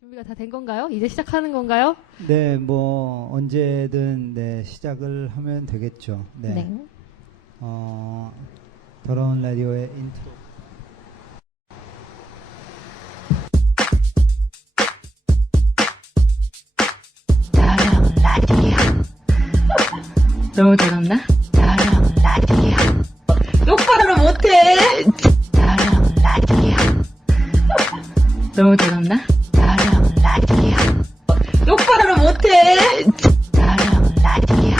준비가 다 된 건가요? 이제 시작하는 건가요? 네, 뭐 언제든 네, 시작을 하면 되겠죠. 네. 네. 더러운 라디오의 인트로. 더러운 라디오. 너무 더럽나? 더러운 라디오. 똑바로 못해. 더러운 라디오. 너무 더럽나? 더러운 라디오. 똑바로 못해. 더러운 라디오.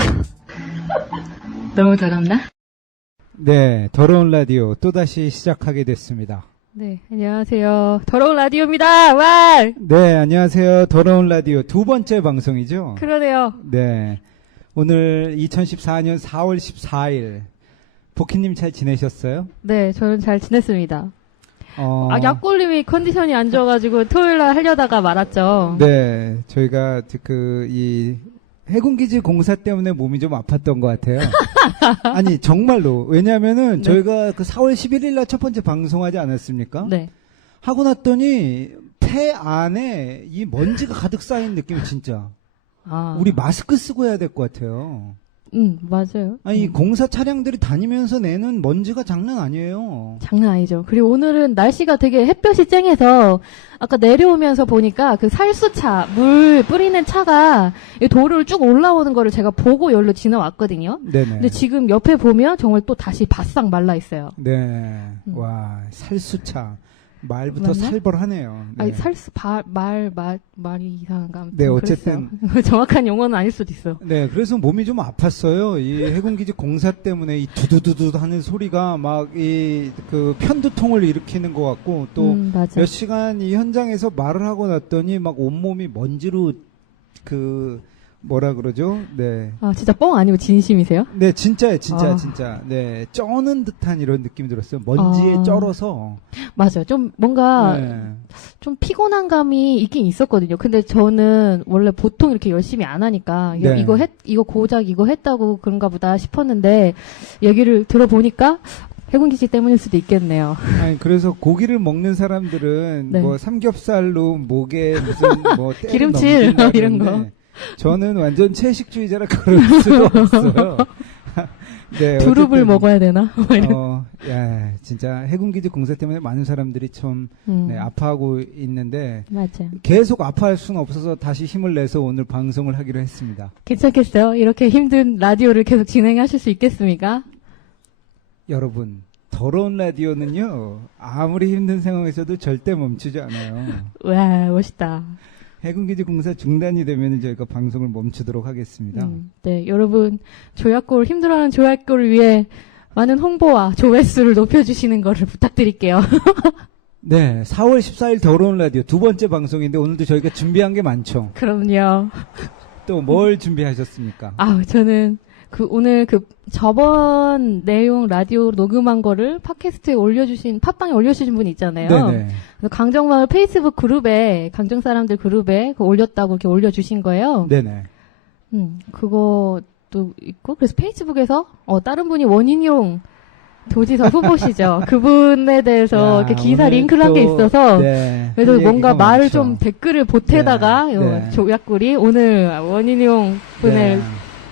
너무 더럽나? 네, 더러운 라디오 또다시 시작하게 됐습니다. 네, 안녕하세요. 더러운 라디오입니다. 와! 네, 안녕하세요. 더러운 라디오 두 번째 방송이죠. 그러네요. 네, 오늘 2014년 4월 14일 복희님 잘 지내셨어요? 네, 저는 잘 지냈습니다. 약골님이 컨디션이 안 좋아가지고 토요일 날 하려다가 말았죠. 네, 저희가 이 해군기지 공사 때문에 몸이 좀 아팠던 것 같아요. 아니, 정말로. 왜냐면은 네. 저희가 그 4월 11일 날 첫 번째 방송하지 않았습니까? 네. 하고 났더니 폐 안에 이 먼지가 가득 쌓인 느낌이 진짜. 아. 우리 마스크 쓰고 해야 될 것 같아요. 맞아요. 아니, 이 공사 차량들이 다니면서 내는 먼지가 장난 아니에요. 장난 아니죠. 그리고 오늘은 날씨가 되게 햇볕이 쨍해서 아까 내려오면서 보니까 그 살수차, 물 뿌리는 차가 이 도로를 쭉 올라오는 거를 제가 보고 여기로 지나왔거든요. 네네. 근데 지금 옆에 보면 정말 또 다시 바싹 말라 있어요. 네. 와, 살수차. 말부터 맞나? 살벌하네요. 네. 아니, 말이 이상한가? 아무튼 네, 어쨌든. 그랬어요. 정확한 용어는 아닐 수도 있어. 네, 그래서 몸이 좀 아팠어요. 이 해군기지 공사 때문에 이 두두두두 하는 소리가 막 그 편두통을 일으키는 것 같고 또 맞아. 몇 시간 이 현장에서 말을 하고 났더니 막 온몸이 먼지로 뭐라 그러죠? 네. 아, 진짜 뻥 아니고 진심이세요? 네, 진짜예요, 진짜, 아. 진짜. 네, 쩌는 듯한 이런 느낌이 들었어요. 먼지에 아. 쩔어서. 맞아요. 좀 뭔가 네. 좀 피곤한 감이 있긴 있었거든요. 근데 저는 원래 보통 이렇게 열심히 안 하니까 네. 이거 고작 이거 했다고 그런가 보다 싶었는데 얘기를 들어보니까 해군기지 때문일 수도 있겠네요. 아니, 그래서 고기를 먹는 사람들은 네. 뭐 삼겹살로 목에 무슨 뭐 때를 기름칠 넘긴다 이런 거. 그러는데 저는 완전 채식주의자라 그럴 수가 없어요. 네, 두릅을 어쨌든, 먹어야 되나? 야, 진짜 해군기지 공사 때문에 많은 사람들이 좀 네, 아파하고 있는데 맞아요. 계속 아파할 수는 없어서 다시 힘을 내서 오늘 방송을 하기로 했습니다. 괜찮겠어요? 이렇게 힘든 라디오를 계속 진행하실 수 있겠습니까? 여러분, 더러운 라디오는요, 아무리 힘든 상황에서도 절대 멈추지 않아요. 와, 멋있다. 해군기지 공사 중단이 되면 저희가 방송을 멈추도록 하겠습니다. 네, 여러분 힘들어하는 조약골을 위해 많은 홍보와 조회수를 높여주시는 거를 부탁드릴게요. 네, 4월 14일 더러운 라디오 두 번째 방송인데 오늘도 저희가 준비한 게 많죠. 그럼요. 또 뭘 준비하셨습니까? 저는 오늘 저번 내용 라디오 녹음한 거를 팟캐스트에 팟빵에 올려주신 분 있잖아요. 네네. 그래서 강정마을 페이스북 그룹에, 강정 사람들 그룹에 올렸다고 이렇게 올려주신 거예요. 네네. 그것도 있고, 그래서 페이스북에서, 다른 분이 원인용 도지사 후보시죠. 그분에 대해서 야, 이렇게 기사 오늘 링크를 한 게 또, 있어서, 네, 그래서 할 뭔가 얘기가 말을 많죠. 좀 댓글을 보태다가, 네. 조약골이 오늘 원인용 분을 네.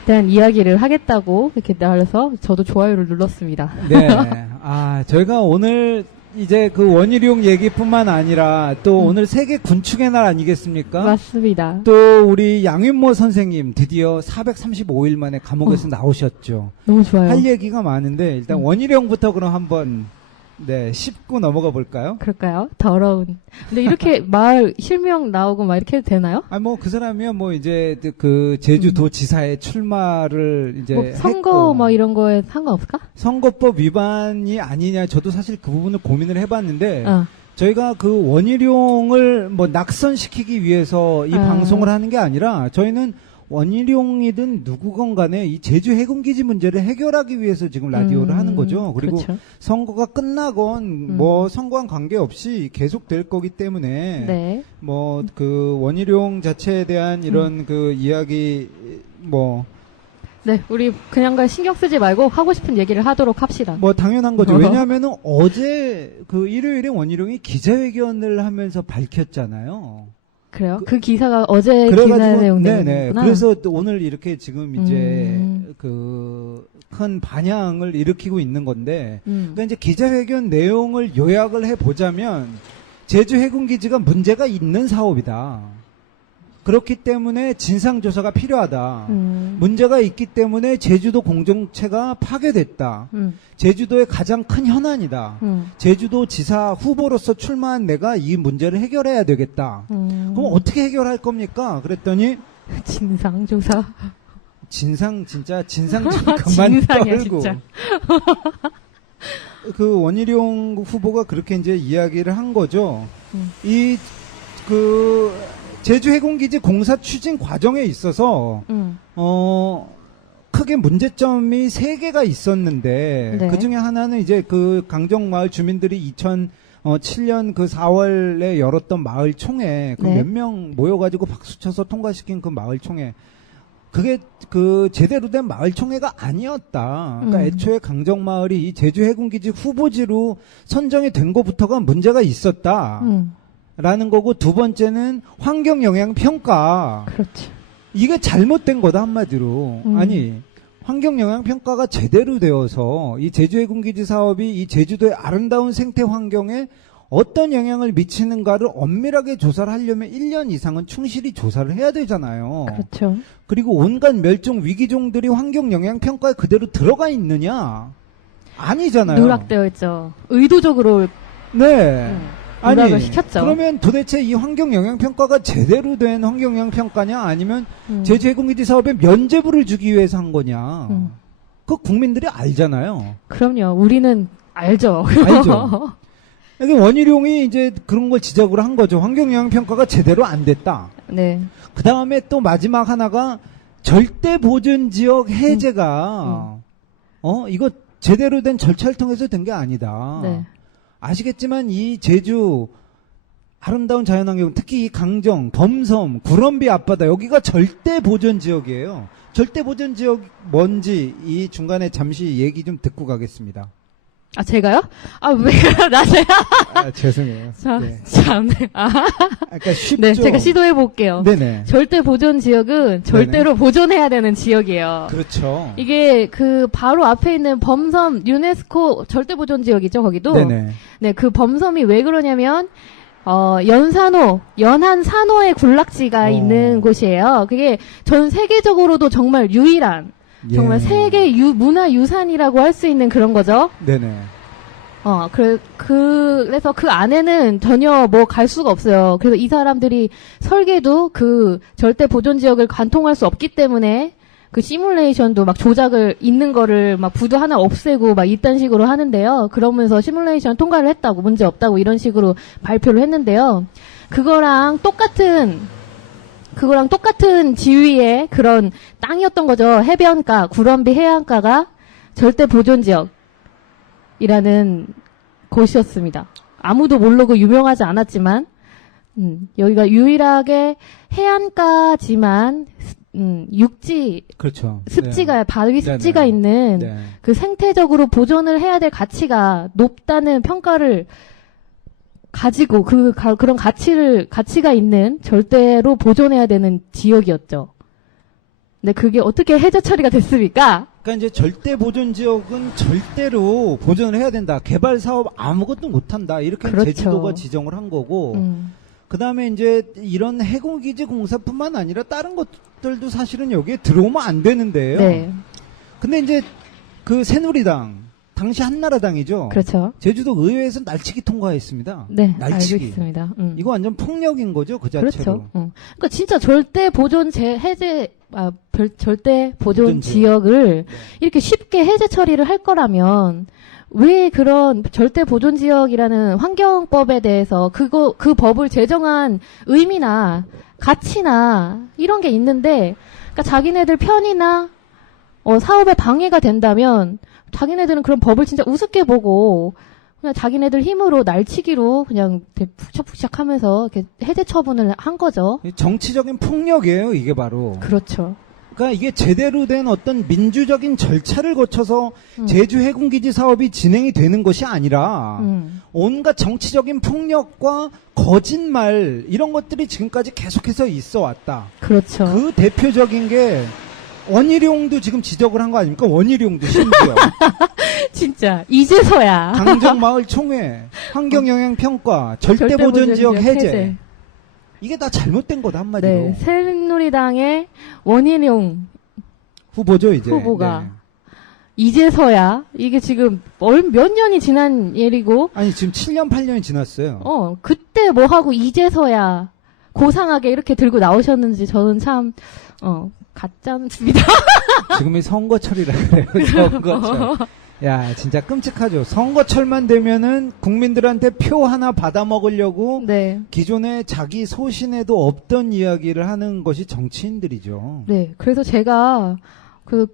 대한 이야기를 하겠다고 이렇게 나와서 저도 좋아요를 눌렀습니다. 네. 저희가 오늘 이제 그 원희룡 얘기뿐만 아니라 또 오늘 세계 군축의 날 아니겠습니까? 맞습니다. 또 우리 양윤모 선생님 드디어 435일 만에 감옥에서 나오셨죠. 너무 좋아요. 할 얘기가 많은데 일단 원희룡부터 그럼 한번 짚고 넘어가 볼까요? 그럴까요? 더러운. 근데 이렇게 실명 나오고 막 이렇게 해도 되나요? 그 사람이요, 이제, 그, 제주도지사의 출마를 이제. 선거 했고, 이런 거에 상관없을까? 선거법 위반이 아니냐, 저도 사실 그 부분을 고민을 해봤는데, 어. 저희가 그 원희룡을 낙선시키기 위해서 이 방송을 하는 게 아니라, 저희는 원희룡이든 누구건 간에 이 제주 해군기지 문제를 해결하기 위해서 지금 라디오를 하는 거죠. 그리고 그렇죠. 선거가 끝나건 선거와 관계없이 계속 될 거기 때문에 네. 그 원희룡 자체에 대한 이런 그 이야기 네, 우리 그냥 신경 쓰지 말고 하고 싶은 얘기를 하도록 합시다. 당연한 거죠. 왜냐하면은 어제 그 일요일에 원희룡이 기자회견을 하면서 밝혔잖아요. 그래요? 그 기사가 어제 기사 그래가지고 내용 네네. 내용이구나. 그래서 또 오늘 이렇게 지금 이제 그 큰 반향을 일으키고 있는 건데, 그러니까 이제 기자회견 내용을 요약을 해 보자면 제주 해군기지가 문제가 있는 사업이다. 그렇기 때문에 진상조사가 필요하다. 문제가 있기 때문에 제주도 공동체가 파괴됐다. 제주도의 가장 큰 현안이다. 제주도 지사 후보로서 출마한 내가 이 문제를 해결해야 되겠다. 그럼 어떻게 해결할 겁니까? 그랬더니 진상조사. 진상 그만 진상이야, 떨고. 진짜. 그 원희룡 후보가 그렇게 이제 이야기를 한 거죠. 제주 해군기지 공사 추진 과정에 있어서 크게 문제점이 3개가 있었는데 네. 그 중에 하나는 이제 그 강정마을 주민들이 2007년 그 4월에 열었던 마을 총회 그 네. 몇 명 모여가지고 박수 쳐서 통과시킨 그 마을 총회 그게 그 제대로 된 마을 총회가 아니었다. 그러니까 애초에 강정마을이 이 제주 해군기지 후보지로 선정이 된 것부터가 문제가 있었다. 라는 거고 두 번째는 환경 영향 평가. 그렇죠. 이게 잘못된 거다 한마디로. 아니 환경 영향 평가가 제대로 되어서 이 제주 해군기지 사업이 이 제주도의 아름다운 생태 환경에 어떤 영향을 미치는가를 엄밀하게 조사를 하려면 1년 이상은 충실히 조사를 해야 되잖아요. 그렇죠. 그리고 온갖 멸종 위기종들이 환경 영향 평가에 그대로 들어가 있느냐? 아니잖아요. 누락되어 있죠. 의도적으로 네. 누락을 시켰죠. 그러면 도대체 이 환경 영향 평가가 제대로 된 환경 영향 평가냐 아니면 제주 해군기지 사업에 면죄부를 주기 위해서 한 거냐? 그 국민들이 알잖아요. 그럼요. 우리는 알죠. 알죠. 이게 원희룡이 이제 그런 걸 지적을 한 거죠. 환경 영향 평가가 제대로 안 됐다. 네. 그 다음에 또 마지막 하나가 절대 보전 지역 해제가 이거 제대로 된 절차를 통해서 된 게 아니다. 네. 아시겠지만 이 제주 아름다운 자연환경 특히 이 강정, 범섬, 구럼비 앞바다 여기가 절대 보전 지역이에요. 절대 보전 지역 뭔지 이 중간에 잠시 얘기 좀 듣고 가겠습니다. 아, 제가요? 아, 왜, 나세요? 아, 죄송해요. 자, 네. 참. 아, 그러니까 쉽죠. 네, 제가 시도해 볼게요. 네네. 절대 보존 지역은 절대로 보존해야 되는 지역이에요. 그렇죠. 이게 그 바로 앞에 있는 범섬 유네스코 절대 보존 지역이죠, 거기도. 네네. 네, 그 범섬이 왜 그러냐면 연산호, 연한산호의 군락지가 있는 곳이에요. 그게 전 세계적으로도 정말 유일한 정말 예. 세계 문화유산이라고 할 수 있는 그런 거죠. 네네. 그래서 그 안에는 전혀 뭐 갈 수가 없어요. 그래서 이 사람들이 설계도 그 절대 보존 지역을 관통할 수 없기 때문에 그 시뮬레이션도 막 조작을 있는 거를 막 부두 하나 없애고 막 이딴 식으로 하는데요. 그러면서 시뮬레이션 통과를 했다고 문제 없다고 이런 식으로 발표를 했는데요. 그거랑 똑같은 지위의 그런 땅이었던 거죠. 해변가, 구럼비 해안가가 절대 보존 지역이라는 곳이었습니다. 아무도 모르고 유명하지 않았지만, 여기가 유일하게 해안가지만, 육지, 그렇죠. 습지가, 바위 습지가 네네. 있는 네. 그 생태적으로 보존을 해야 될 가치가 높다는 평가를 가지고 그런 가치가 있는 절대로 보존해야 되는 지역이었죠. 근데 그게 어떻게 해제 처리가 됐습니까? 그러니까 이제 절대 보존 지역은 절대로 보존을 해야 된다. 개발 사업 아무것도 못 한다. 이렇게 그렇죠. 제주도가 지정을 한 거고. 그다음에 이제 이런 해군기지 공사뿐만 아니라 다른 것들도 사실은 여기에 들어오면 안 되는데요. 네. 근데 이제 그 새누리당 당시 한나라당이죠. 그렇죠. 제주도 의회에서 날치기 통과했습니다. 네, 날치기. 알고 있습니다. 이거 완전 폭력인 거죠, 그 자체로. 그렇죠. 그러니까 진짜 절대 보존 절대 보존 보존 지역을 네. 이렇게 쉽게 해제 처리를 할 거라면 왜 그런 절대 보존 지역이라는 환경법에 대해서 그 법을 제정한 의미나 가치나 이런 게 있는데, 그러니까 자기네들 편이나 사업에 방해가 된다면 자기네들은 그런 법을 진짜 우습게 보고 그냥 자기네들 힘으로 날치기로 그냥 푹짝푹짝 하면서 이렇게 해제 처분을 한 거죠. 정치적인 폭력이에요, 이게 바로. 그렇죠. 그러니까 이게 제대로 된 어떤 민주적인 절차를 거쳐서 제주 해군기지 사업이 진행이 되는 것이 아니라 온갖 정치적인 폭력과 거짓말 이런 것들이 지금까지 계속해서 있어 왔다. 그렇죠. 그 대표적인 게 원희룡도 지금 지적을 한 거 아닙니까? 원희룡도 심지어 진짜 이제서야 강정마을 총회, 환경영향평가, 절대보전지역 해제. 이게 다 잘못된 거다 한마디로. 네, 새누리당의 원희룡 후보죠 이제. 후보가 네. 이제서야 이게 지금 몇 년이 지난 일이고 아니 지금 7년 8년이 지났어요. 그때 뭐 하고 이제서야 고상하게 이렇게 들고 나오셨는지 저는 참 가짜입니다. 지금이 선거철이라 그래요. 선거철. 야 진짜 끔찍하죠. 선거철만 되면은 국민들한테 표 하나 받아 먹으려고 네. 기존에 자기 소신에도 없던 이야기를 하는 것이 정치인들이죠. 네. 그래서 제가 그래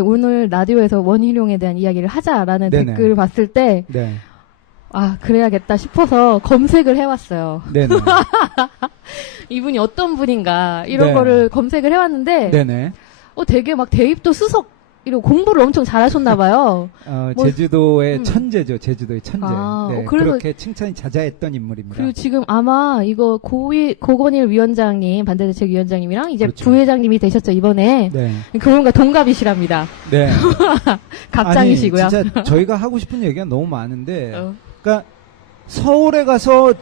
오늘 라디오에서 원희룡에 대한 이야기를 하자라는 네네. 댓글을 봤을 때 네. 그래야겠다 싶어서 검색을 해왔어요. 네네. 이분이 어떤 분인가 이런 네. 거를 검색을 해왔는데 네네. 되게 막 대입도 수석 이런 공부를 엄청 잘하셨나봐요. 제주도의 천재죠. 제주도의 천재. 네, 그래서 그렇게 칭찬이 자자했던 인물입니다. 그리고 지금 아마 이거 고건일 위원장님, 반대대책위원장님이랑 이제 그렇죠. 부회장님이 되셨죠, 이번에. 네. 그분과 동갑이시랍니다. 네. 갑장이시고요. 아니, 진짜 저희가 하고 싶은 얘기가 너무 많은데, 어. 그러니까 서울에 가서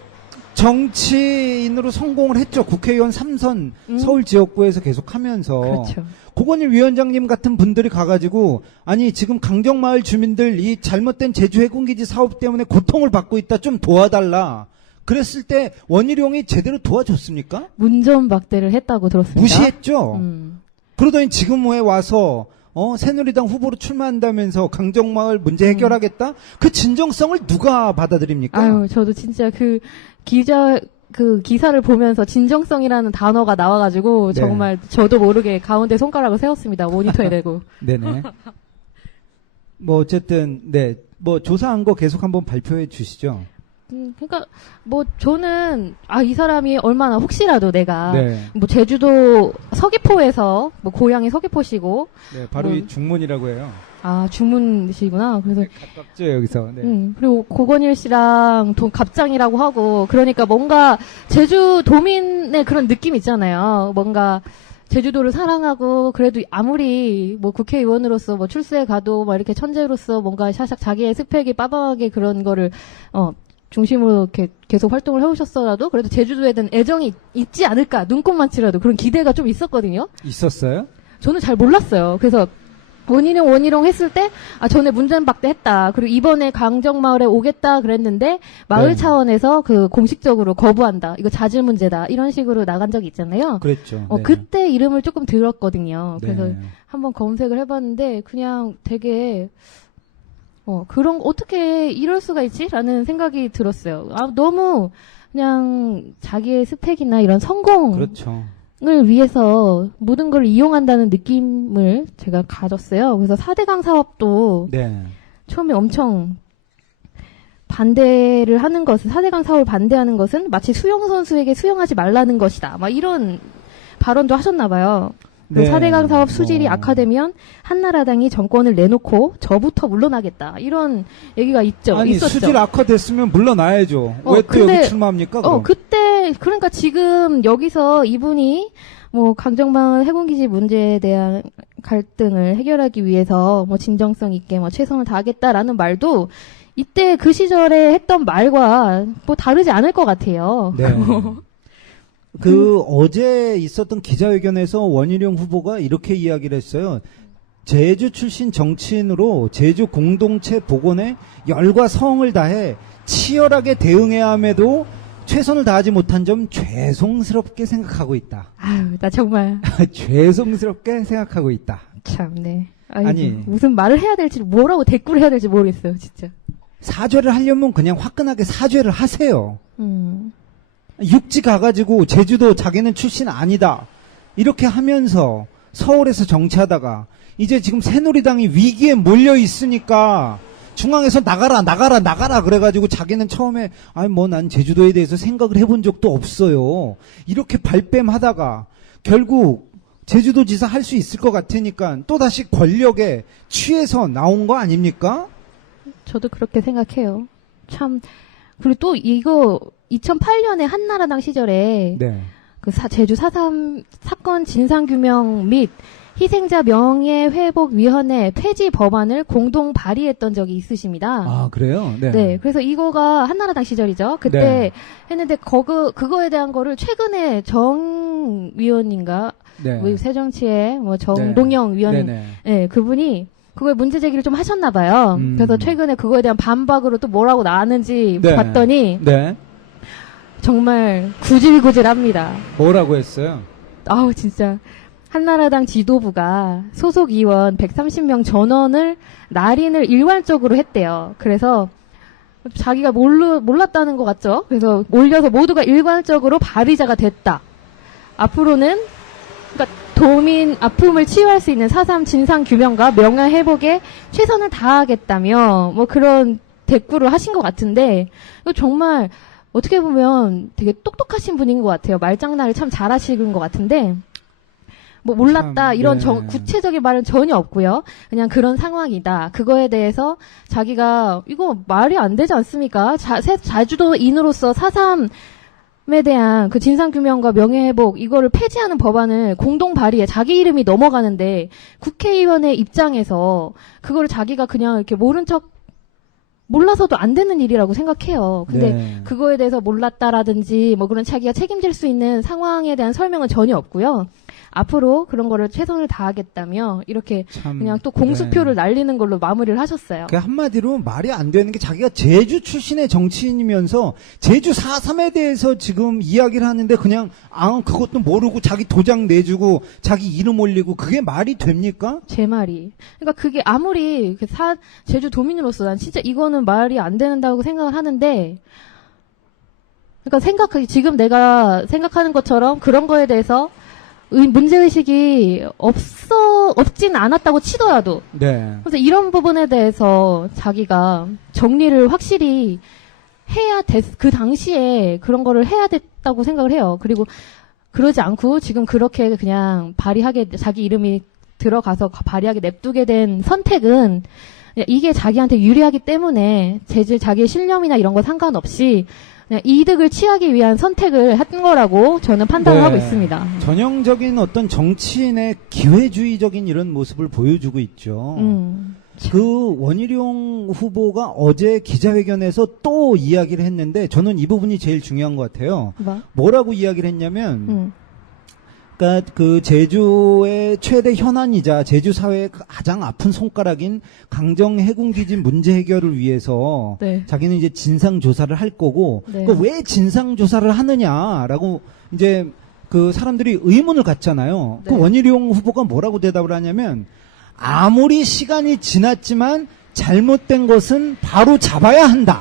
정치인으로 성공을 했죠. 국회의원 3선 서울 지역구에서 계속 하면서. 그렇죠. 고건일 위원장님 같은 분들이 가가지고 아니 지금 강정마을 주민들 이 잘못된 제주 해군기지 사업 때문에 고통을 받고 있다 좀 도와달라. 그랬을 때 원희룡이 제대로 도와줬습니까? 문전박대를 했다고 들었습니다. 무시했죠. 그러더니 지금 왜 와서 새누리당 후보로 출마한다면서 강정마을 문제 해결하겠다? 그 진정성을 누가 받아들입니까? 아유, 저도 진짜 그 기사를 보면서 진정성이라는 단어가 나와가지고 네. 정말 저도 모르게 가운데 손가락을 세웠습니다. 모니터에 대고. 네네. 뭐 어쨌든 네. 뭐 조사한 거 계속 한번 발표해 주시죠. 그러니까 뭐 저는 이 사람이 얼마나 혹시라도 내가 네. 뭐 제주도 서귀포에서 뭐 고향이 서귀포시고 네, 바로 이 중문이라고 해요. 중문이시구나. 그래서 가깝죠 여기서. 네. 그리고 고건일 씨랑 갑장이라고 하고 그러니까 뭔가 제주 도민의 그런 느낌 있잖아요. 뭔가 제주도를 사랑하고 그래도 아무리 뭐 국회의원으로서 뭐 출세에 가도 뭐 이렇게 천재로서 뭔가 샤샥 자기의 스펙이 빠방하게 그런 거를 중심으로 이렇게 계속 활동을 해오셨어라도 그래도 제주도에 대한 애정이 있지 않을까 눈꼽만치라도 그런 기대가 좀 있었거든요. 있었어요? 저는 잘 몰랐어요. 그래서 원희룡 했을 때 전에 문전박대 했다. 그리고 이번에 강정마을에 오겠다 그랬는데 마을 네. 차원에서 공식적으로 거부한다. 이거 자질 문제다. 이런 식으로 나간 적이 있잖아요. 그랬죠. 네. 그때 이름을 조금 들었거든요. 그래서 네. 한번 검색을 해봤는데 그냥 되게 그런 어떻게 이럴 수가 있지라는 생각이 들었어요. 너무 그냥 자기의 스펙이나 이런 성공을 그렇죠. 위해서 모든 걸 이용한다는 느낌을 제가 가졌어요. 그래서 4대강 사업도 네. 처음에 엄청 반대를 하는 것은 4대강 사업을 반대하는 것은 마치 수영선수에게 수영하지 말라는 것이다. 막 이런 발언도 하셨나 봐요. 네. 4대강 사업 수질이 악화되면 한나라당이 정권을 내놓고 저부터 물러나겠다. 이런 얘기가 있었죠. 수질 악화됐으면 물러나야죠. 왜 또 여기 출마합니까? 그럼? 그때 그러니까 지금 여기서 이분이 뭐 강정마을 해군기지 문제에 대한 갈등을 해결하기 위해서 뭐 진정성 있게 뭐 최선을 다하겠다라는 말도 이때 그 시절에 했던 말과 뭐 다르지 않을 것 같아요. 네. 어제 있었던 기자회견에서 원희룡 후보가 이렇게 이야기를 했어요. 제주 출신 정치인으로 제주 공동체 복원에 열과 성을 다해 치열하게 대응해야 함에도 최선을 다하지 못한 점 죄송스럽게 생각하고 있다. 나 정말 죄송스럽게 생각하고 있다. 참네. 아니 무슨 말을 해야 될지 뭐라고 대꾸를 해야 될지 모르겠어요, 진짜. 사죄를 하려면 그냥 화끈하게 사죄를 하세요. 육지 가가지고 제주도 자기는 출신 아니다. 이렇게 하면서 서울에서 정치하다가 이제 지금 새누리당이 위기에 몰려 있으니까 중앙에서 나가라 그래가지고 자기는 처음에 난 제주도에 대해서 생각을 해본 적도 없어요. 이렇게 발뺌하다가 결국 제주도지사 할 수 있을 것 같으니까 또다시 권력에 취해서 나온 거 아닙니까? 저도 그렇게 생각해요. 참. 그리고 또 이거 2008년에 한나라당 시절에 네. 그 제주 4.3 사건 진상규명 및 희생자 명예회복위원회 폐지 법안을 공동 발의했던 적이 있으십니다. 아, 그래요? 네. 네, 그래서 이거가 한나라당 시절이죠. 그때 네. 했는데 그거에 대한 거를 최근에 정 위원인가, 네. 뭐 새정치의 뭐 정동영 위원, 네네. 네, 그분이 그거에 문제 제기를 좀 하셨나 봐요. 그래서 최근에 그거에 대한 반박으로 또 뭐라고 나왔는지 네. 봤더니 네. 정말 구질구질합니다. 뭐라고 했어요? 아우 진짜 한나라당 지도부가 소속 의원 130명 전원을 날인을 일괄적으로 했대요. 그래서 자기가 몰랐다는 것 같죠? 그래서 몰려서 모두가 일괄적으로 발의자가 됐다. 앞으로는 그러니까 도민 아픔을 치유할 수 있는 4.3 진상 규명과 명예 회복에 최선을 다하겠다며 뭐 그런 대꾸를 하신 것 같은데 이거 정말 어떻게 보면 되게 똑똑하신 분인 것 같아요. 말장난을 참 잘하시는 것 같은데 뭐 몰랐다 참, 이런 네. 구체적인 말은 전혀 없고요. 그냥 그런 상황이다. 그거에 대해서 자기가 이거 말이 안 되지 않습니까? 자주도인으로서 4.3에 대한 그 진상규명과 명예회복 이거를 폐지하는 법안을 공동 발의에 자기 이름이 넘어가는데 국회의원의 입장에서 그거를 자기가 그냥 이렇게 모른 척 몰라서도 안 되는 일이라고 생각해요. 근데 네. 그거에 대해서 몰랐다라든지 뭐 그런 자기가 책임질 수 있는 상황에 대한 설명은 전혀 없고요. 앞으로 그런 거를 최선을 다하겠다며 이렇게 참, 그냥 또 공수표를 네. 날리는 걸로 마무리를 하셨어요. 그 한마디로 말이 안 되는 게 자기가 제주 출신의 정치인이면서 제주 4.3에 대해서 지금 이야기를 하는데 그냥 그것도 모르고 자기 도장 내주고 자기 이름 올리고 그게 말이 됩니까? 제 말이. 그러니까 그게 아무리 제주 도민으로서 난 진짜 이거는 말이 안 된다고 생각을 하는데 그러니까 지금 내가 생각하는 것처럼 그런 거에 대해서 문제의식이 없진 않았다고 치더라도. 네. 그래서 이런 부분에 대해서 자기가 정리를 확실히 그 당시에 그런 거를 해야 됐다고 생각을 해요. 그리고 그러지 않고 지금 그렇게 그냥 자기 이름이 들어가서 발의하게 냅두게 된 선택은 이게 자기한테 유리하기 때문에 자기의 신념이나 이런 거 상관없이 그냥 이득을 취하기 위한 선택을 한 거라고 저는 판단을 네. 하고 있습니다. 전형적인 어떤 정치인의 기회주의적인 이런 모습을 보여주고 있죠. 그 원희룡 후보가 어제 기자회견에서 또 이야기를 했는데 저는 이 부분이 제일 중요한 것 같아요. 뭐라고 이야기를 했냐면 그러니까 그 제주의 최대 현안이자 제주 사회의 가장 아픈 손가락인 강정 해군기지 문제 해결을 위해서 네. 자기는 이제 진상 조사를 할 거고 네. 그 왜 진상 조사를 하느냐라고 이제 그 사람들이 의문을 갖잖아요. 네. 그 원희룡 후보가 뭐라고 대답을 하냐면 아무리 시간이 지났지만 잘못된 것은 바로 잡아야 한다.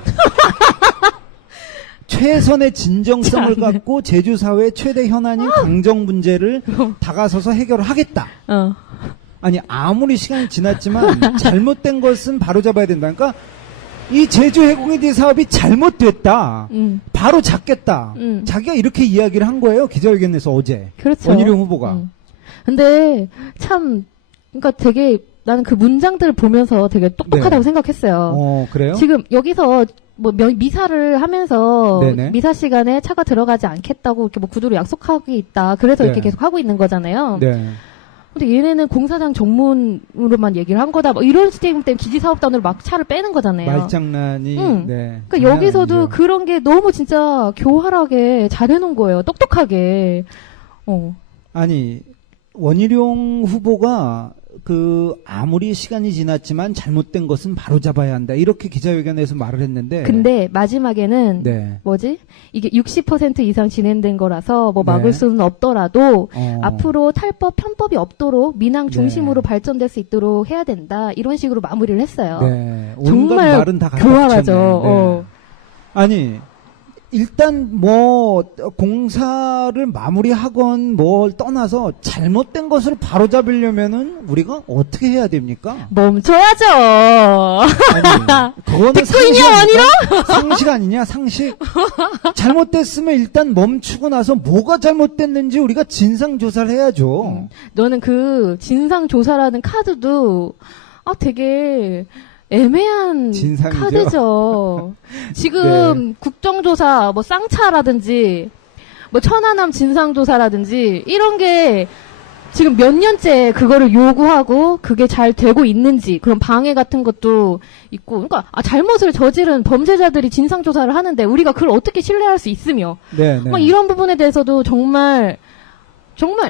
최선의 진정성을 갖고 제주 사회의 최대 현안인 강정 문제를 다가서서 해결을 하겠다. 아니 아무리 시간이 지났지만 잘못된 것은 바로 잡아야 된다. 그러니까 이 제주 해공기지 사업이 잘못됐다. 바로 잡겠다. 자기가 이렇게 이야기를 한 거예요. 기자회견에서 어제. 그렇죠. 원희룡 후보가. 근데 참 그러니까 되게 나는 그 문장들을 보면서 되게 똑똑하다고 네. 생각했어요. 그래요? 지금 여기서 뭐 미사를 하면서 네네. 미사 시간에 차가 들어가지 않겠다고 이렇게 뭐 구두로 약속하고 있다. 그래서 네. 이렇게 계속 하고 있는 거잖아요. 네. 근데 얘네는 공사장 전문으로만 얘기를 한 거다. 뭐 이런 스테이크 때문에 기지사업단으로 막 차를 빼는 거잖아요. 말장난이. 응. 네. 그러니까 여기서도 장난 아니죠. 그런 게 너무 진짜 교활하게 잘 해놓은 거예요. 똑똑하게. 아니 원희룡 후보가 아무리 시간이 지났지만 잘못된 것은 바로 잡아야 한다. 이렇게 기자회견에서 말을 했는데. 근데 마지막에는 네. 이게 60% 이상 진행된 거라서 뭐 막을 네. 수는 없더라도 어. 앞으로 탈법, 편법이 없도록 민항 중심으로 네. 발전될 수 있도록 해야 된다. 이런 식으로 마무리를 했어요. 네. 온갖 정말 말은 다 갖다 교활하죠. 붙였네. 네. 아니 일단 뭐 공사를 마무리하건 뭘 떠나서 잘못된 것을 바로잡으려면은 우리가 어떻게 해야 됩니까? 멈춰야죠. 아니, 그거는 듣고 있냐, 아닐까? 상식 아니냐, 상식. 잘못됐으면 일단 멈추고 나서 뭐가 잘못됐는지 우리가 진상 조사를 해야죠. 너는 그 진상조사라는 카드도 되게 애매한 진상이죠. 카드죠. 지금 국정조사, 뭐 쌍차라든지, 뭐 천안함 진상조사라든지 이런 게 지금 몇 년째 그거를 요구하고 그게 잘 되고 있는지 그런 방해 같은 것도 있고, 그러니까 잘못을 저지른 범죄자들이 진상조사를 하는데 우리가 그걸 어떻게 신뢰할 수 있으며, 네, 네. 뭐 이런 부분에 대해서도 정말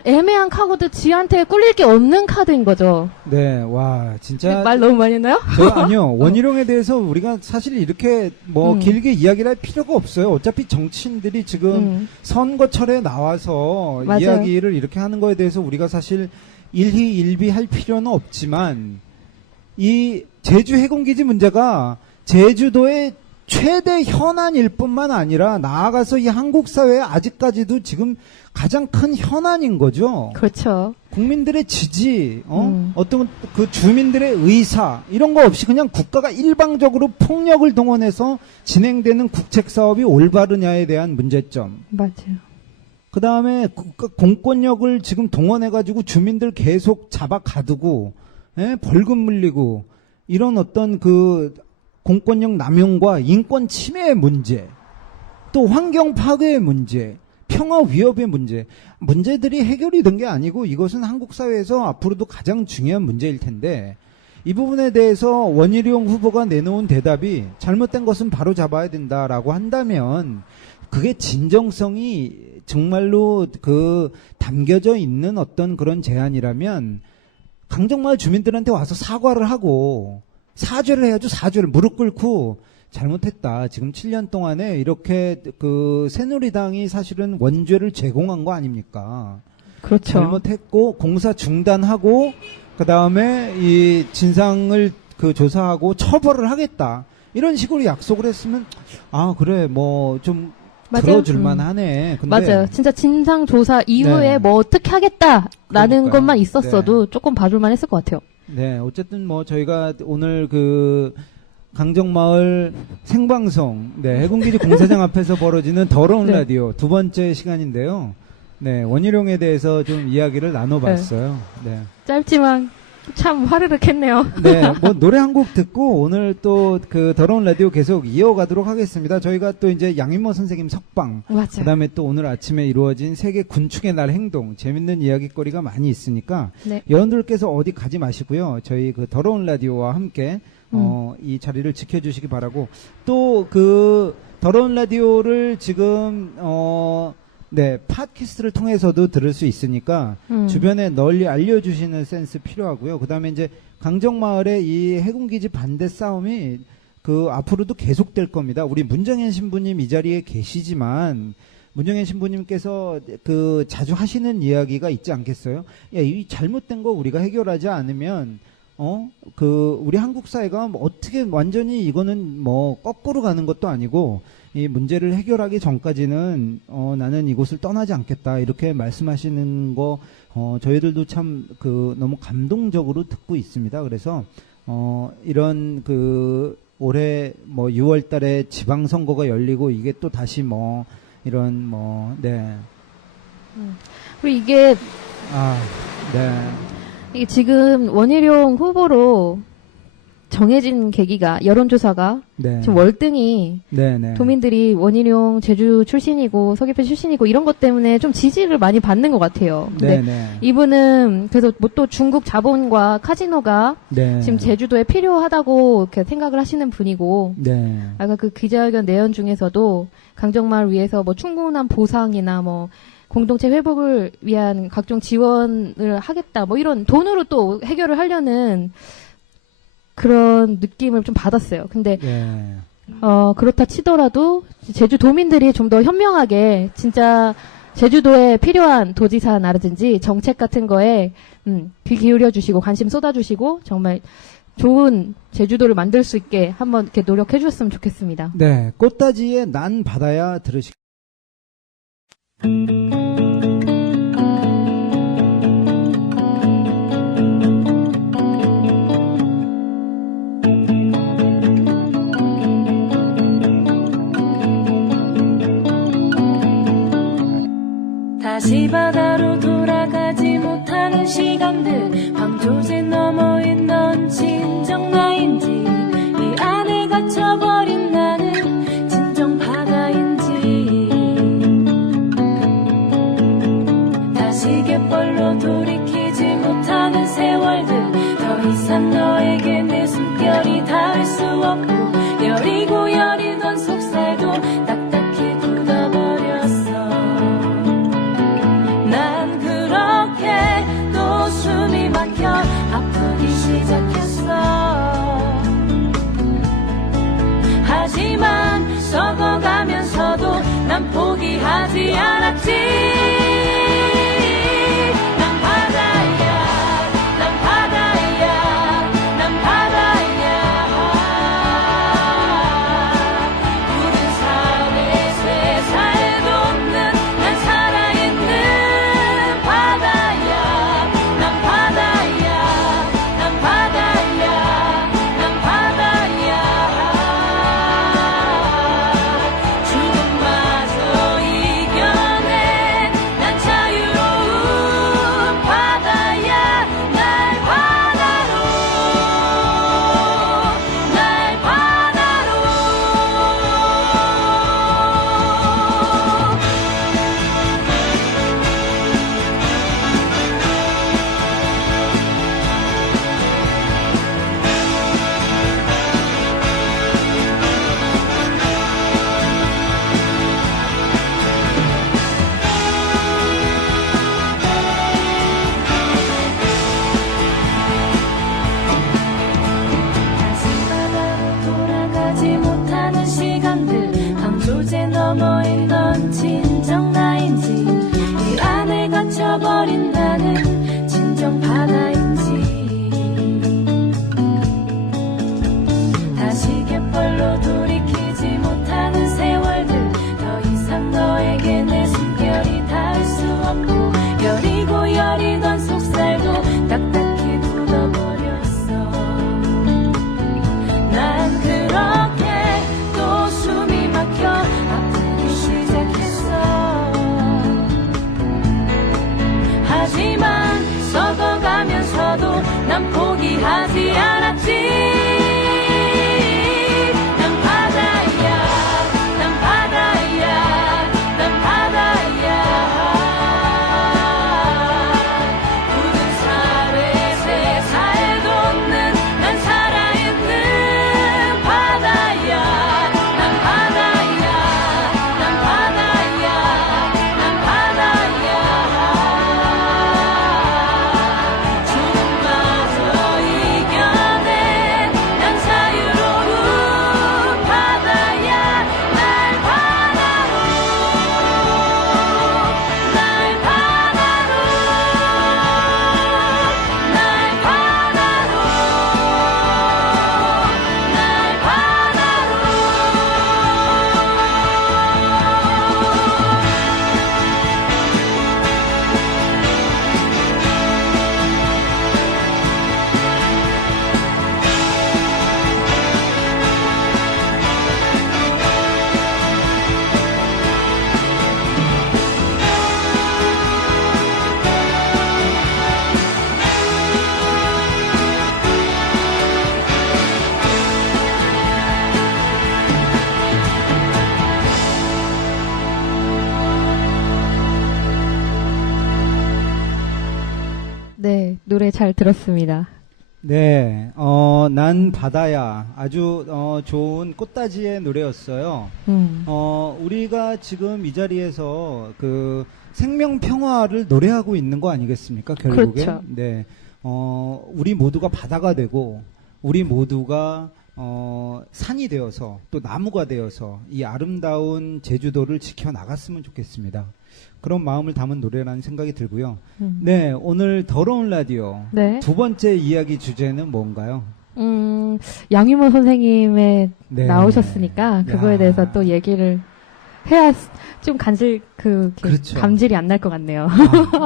애매한 카드, 지한테 꿀릴 게 없는 카드인 거죠. 네, 와, 진짜. 말 너무 많이 했나요? 아니요. 원희룡에 대해서 우리가 사실 이렇게 뭐 길게 이야기를 할 필요가 없어요. 어차피 정치인들이 지금 선거철에 나와서 맞아요. 이야기를 이렇게 하는 거에 대해서 우리가 사실 일희일비할 필요는 없지만 이 제주 해군기지 문제가 제주도의 최대 현안일 뿐만 아니라 나아가서 이 한국 사회에 아직까지도 지금 가장 큰 현안인 거죠. 그렇죠. 국민들의 지지, 어떤 그 주민들의 의사 이런 거 없이 그냥 국가가 일방적으로 폭력을 동원해서 진행되는 국책 사업이 올바르냐에 대한 문제점. 맞아요. 그 다음에 국가 공권력을 지금 동원해가지고 주민들 계속 잡아 가두고, 벌금 물리고 이런 어떤 그 공권력 남용과 인권 침해의 문제, 또 환경 파괴의 문제, 평화 위협의 문제, 문제들이 해결이 된 게 아니고 이것은 한국 사회에서 앞으로도 가장 중요한 문제일 텐데 이 부분에 대해서 원희룡 후보가 내놓은 대답이 잘못된 것은 바로 잡아야 된다라고 한다면 그게 진정성이 정말로 그 담겨져 있는 어떤 그런 제안이라면 강정마을 주민들한테 와서 사과를 하고 사죄를 해야죠. 사죄를 무릎 꿇고 잘못했다. 지금 7년 동안에 이렇게 그 새누리당이 사실은 원죄를 제공한 거 아닙니까? 그렇죠. 잘못했고 공사 중단하고 그 다음에 이 진상을 그 조사하고 처벌을 하겠다. 이런 식으로 약속을 했으면 그래 뭐 좀 들어줄만 하네. 근데 맞아요. 진짜 진상조사 이후에 네. 뭐 어떻게 하겠다라는 그러니까요. 것만 있었어도 조금 봐줄만 했을 것 같아요. 네, 어쨌든 뭐 저희가 오늘 그 강정마을 생방송, 해군기지 공사장 앞에서 벌어지는 더러운 라디오 두 번째 시간인데요. 네, 원희룡에 대해서 좀 이야기를 나눠봤어요. 네. 짧지만 참 화르륵 했네요. 네, 뭐 노래 한 곡 듣고 오늘 또 그 더러운 라디오 계속 이어가도록 하겠습니다. 저희가 또 이제 양인모 선생님 석방, 맞아요. 그다음에 또 오늘 아침에 이루어진 세계 군축의 날 행동, 재밌는 이야기거리가 많이 있으니까 네. 여러분들께서 어디 가지 마시고요. 저희 그 더러운 라디오와 함께 이 자리를 지켜주시기 바라고 또 그 더러운 라디오를 지금 팟캐스트를 통해서도 들을 수 있으니까 주변에 널리 알려주시는 센스 필요하고요. 그 다음에 이제 강정마을의 이 해군기지 반대 싸움이 그 앞으로도 계속될 겁니다. 우리 문정현 신부님 이 자리에 계시지만 문정현 신부님께서 그 자주 하시는 이야기가 있지 않겠어요? 야, 이 잘못된 거 우리가 해결하지 않으면 우리 한국 사회가 뭐 어떻게 완전히 이거는 뭐 거꾸로 가는 것도 아니고 이 문제를 해결하기 전까지는 나는 이곳을 떠나지 않겠다 이렇게 말씀하시는 거 저희들도 참 그 너무 감동적으로 듣고 있습니다. 그래서 이런 그 올해 뭐 6월 달에 지방선거가 열리고 이게 또 다시 뭐 이런 그리고 이게 네. 이게 지금 원희룡 후보로 정해진 계기가 여론조사가 네. 지금 월등히 네. 도민들이 원희룡 제주 출신이고 서귀포 출신이고 이런 것 때문에 좀 지지를 많이 받는 것 같아요. 근데 네. 이분은 그래서 뭐 또 중국 자본과 카지노가 네. 지금 제주도에 필요하다고 이렇게 생각을 하시는 분이고 네. 아까 그 기자회견 내용 중에서도 강정마을 위해서 뭐 충분한 보상이나 뭐 공동체 회복을 위한 각종 지원을 하겠다 뭐 이런 돈으로 또 해결을 하려는 그런 느낌을 좀 받았어요. 근데 네. 그렇다 치더라도 제주 도민들이 좀 더 현명하게 진짜 제주도에 필요한 도지사라든지 정책 같은 거에 귀 기울여 주시고 관심 쏟아 주시고 정말 좋은 제주도를 만들 수 있게 한번 이렇게 노력해 주셨으면 좋겠습니다. 네, 꽃다지의 난 바다야 들으시. 다시 바다로 돌아가지 못하는 시간들 방조제 너머인 넌 진정 나인지 이 안에 갇혀버린 나는 진정 바다인지 다시 갯벌로 돌이키지 못하는 세월들 더 이상 너에게 내 숨결이 닿을 수 없고 여리고 여리던 속살도 딱딱히 굳어버렸어. 난 그렇게 또 숨이 막혀 아프기 시작했어. 하지만 썩어가면서도 난 포기하지 않았지. 난 바다야, 난 바다야, 난 바다야. 푸른 산에 쇠살 돋는 난 살아있는 바다야. 난 바다야, 난 바다야, 난 바다야. 죽음마저 이겨낸 난 자유로운 바다야. 날 바다로, 날 바다로. 다시 바다로 돌아가지 못하는 시간들 방조제 너머인 넌 진정 나인지 이 안에 갇혀버린 나는 진정 바다인지 다시 갯벌로 돌이키지 못하는 세월들 더 이상 너에게 내 숨결이 닿을 수 없고 여리고 여리던 속살도 딱딱히 굳어버렸어. 난 그렇게 또 숨이 막혀 아프기 시작했어. 하지만 썩어가면서도 난 포기하지 않았지. 난 바다야, 난 바다야, 난 바다야. 푸른 살에 새살 돋는 난 살아있는 바다야. 난 바다야, 난 바다야, 난 바다야. 죽음마저 이겨낸 난 자유로운 바다야. 날 바다로, 날 바다로, 날 바다로, 날 바다로. 네, 노래 잘 들었습니다. 네, 난 바다야. 아주 좋은 꽃다지의 노래였어요. 우리가 지금 이 자리에서 그 생명 평화를 노래하고 있는 거 아니겠습니까? 결국에. 그렇죠. 네, 우리 모두가 바다가 되고 우리 모두가 산이 되어서 또 나무가 되어서 이 아름다운 제주도를 지켜나갔으면 좋겠습니다. 그런 마음을 담은 노래라는 생각이 들고요. 네, 오늘 더러운 라디오 네. 두 번째 이야기 주제는 뭔가요? 양유모 선생님의 네. 나오셨으니까 그거에 야. 대해서 또 얘기를 해야 좀 그렇죠. 감질이 안 날 것 같네요.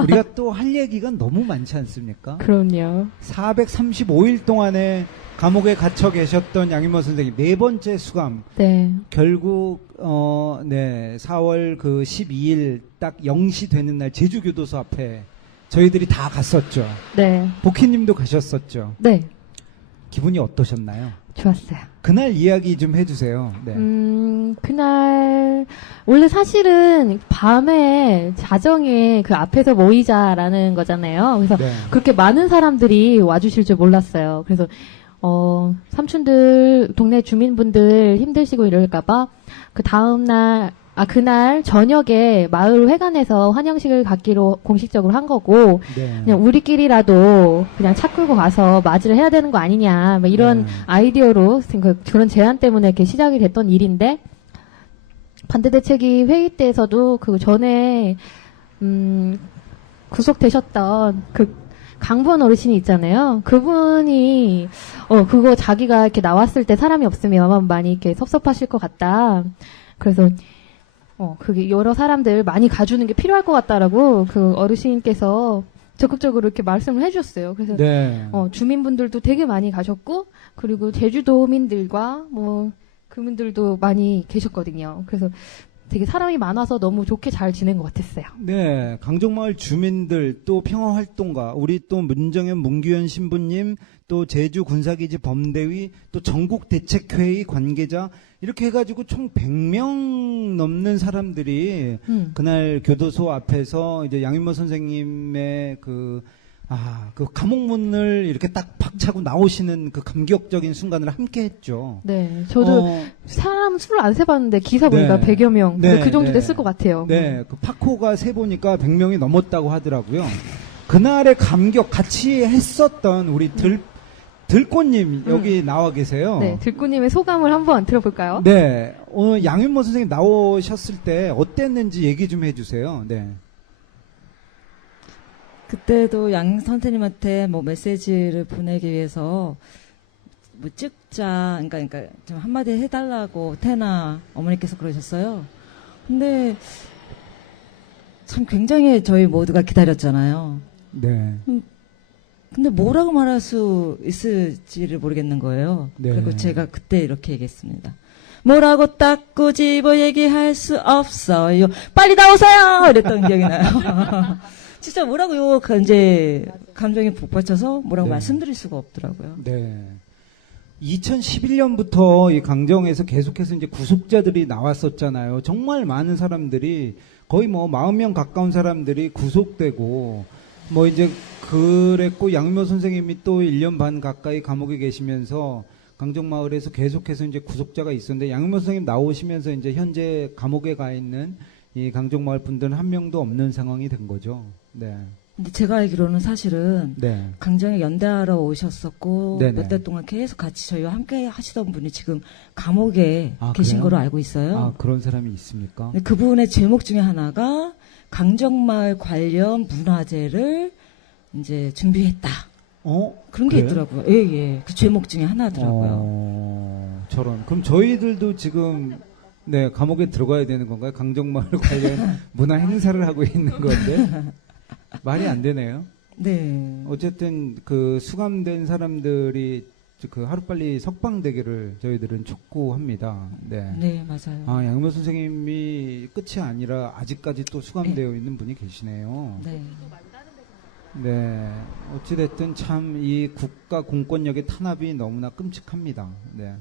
우리가 또 할 얘기가 너무 많지 않습니까? 그럼요. 435일 동안에 감옥에 갇혀 계셨던 양윤모 선생님 네 번째 수감 네. 결국 4월 그 12일 딱 0시 되는 날 제주교도소 앞에 저희들이 다 갔었죠. 네. 복희님도 가셨었죠. 네. 기분이 어떠셨나요? 좋았어요. 그날 이야기 좀 해주세요. 네. 그날, 원래 사실은 밤에 자정에 그 앞에서 모이자라는 거잖아요. 그래서 네. 그렇게 많은 사람들이 와주실 줄 몰랐어요. 그래서, 삼촌들, 동네 주민분들 힘드시고 이럴까봐, 그날 저녁에 마을 회관에서 환영식을 갖기로 공식적으로 한 거고, 네. 그냥 우리끼리라도 그냥 차 끌고 가서 맞이를 해야 되는 거 아니냐, 뭐 이런 네. 아이디어로 그런 제안 때문에 이렇게 시작이 됐던 일인데, 반대대책위 회의 때에서도 그 전에, 구속되셨던 그 강부원 어르신이 있잖아요. 그분이, 그거 자기가 이렇게 나왔을 때 사람이 없으면 많이 이렇게 섭섭하실 것 같다. 그래서, 그게 여러 사람들 많이 가주는 게 필요할 것 같다라고 그 어르신께서 적극적으로 이렇게 말씀을 해주셨어요. 그래서 네. 주민분들도 되게 많이 가셨고 그리고 제주도민들과 뭐 그분들도 많이 계셨거든요. 그래서 되게 사람이 많아서 너무 좋게 잘 지낸 것 같았어요. 네, 강정마을 주민들 또 평화활동가 우리 또 문정현 문규현 신부님 또 제주 군사기지 범대위 또 전국대책회의 관계자 이렇게 해가지고 총 100명 넘는 사람들이 그날 교도소 앞에서 이제 양윤모 선생님의 그 감옥문을 이렇게 딱 박차고 나오시는 그 감격적인 순간을 함께 했죠. 네, 저도 사람 수를 안 세봤는데 기사 보니까 네. 100여 명. 네, 그 정도 네. 됐을 것 같아요. 네, 그 파코가 세보니까 100명이 넘었다고 하더라고요. 그날의 감격 같이 했었던 우리 들꽃님 여기 나와 계세요. 네, 들꾸님의 소감을 한번 들어볼까요? 네, 오늘 양윤모 선생님 나오셨을 때 어땠는지 얘기 좀 해주세요. 네. 그때도 양 선생님한테 뭐 메시지를 보내기 위해서 뭐 찍자, 그러니까 좀 한마디 해달라고 태나 어머니께서 그러셨어요. 근데 참 굉장히 저희 모두가 기다렸잖아요. 네. 근데 뭐라고 말할 수 있을지를 모르겠는 거예요. 네. 그리고 제가 그때 이렇게 얘기했습니다. 뭐라고 딱 꼬집어 얘기할 수 없어요. 빨리 나오세요! 이랬던 기억이 나요. 진짜 뭐라고요? 이제 감정이 북받쳐서 뭐라고 네. 말씀드릴 수가 없더라고요. 네. 2011년부터 이 강정에서 계속해서 이제 구속자들이 나왔었잖아요. 정말 많은 사람들이 거의 뭐 40명 가까운 사람들이 구속되고 뭐 이제 그랬고 양윤모 선생님이 또 1년 반 가까이 감옥에 계시면서 강정마을에서 계속해서 이제 구속자가 있었는데 양윤모 선생님 나오시면서 이제 현재 감옥에 가 있는 이 강정마을 분들은 한 명도 없는 상황이 된 거죠. 네. 근데 제가 알기로는 사실은 네. 강정에 연대하러 오셨었고 네네. 몇 달 동안 계속 같이 저희와 함께 하시던 분이 지금 감옥에 아, 계신 그래요? 거로 알고 있어요. 아, 그런 사람이 있습니까? 근데 그분의 제목 중에 하나가 강정마을 관련 문화재를 이제 준비했다. 그런 게 그래요? 있더라고요. 예, 예. 그 제목 중에 하나더라고요. 저런. 그럼 저희들도 지금 네, 감옥에 들어가야 되는 건가요? 강정마을 관련 문화 행사를 하고 있는 건데 말이 안 되네요. 네. 어쨌든 그 수감된 사람들이 그 하루빨리 석방되기를 저희들은 촉구합니다. 네. 네, 맞아요. 아, 양윤모 선생님이 끝이 아니라 아직까지 또 수감되어 있는 분이 계시네요. 네. 네. 어찌됐든 참 이 국가 공권력의 탄압이 너무나 끔찍합니다. 네.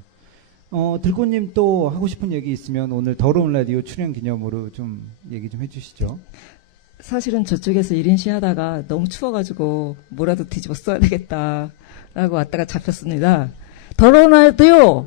들꽃님 또 하고 싶은 얘기 있으면 오늘 더러운 라디오 출연 기념으로 좀 얘기 좀 해주시죠. 사실은 저쪽에서 1인 시하다가 너무 추워가지고 뭐라도 뒤집어 써야 되겠다라고 왔다가 잡혔습니다. 더러운 라디오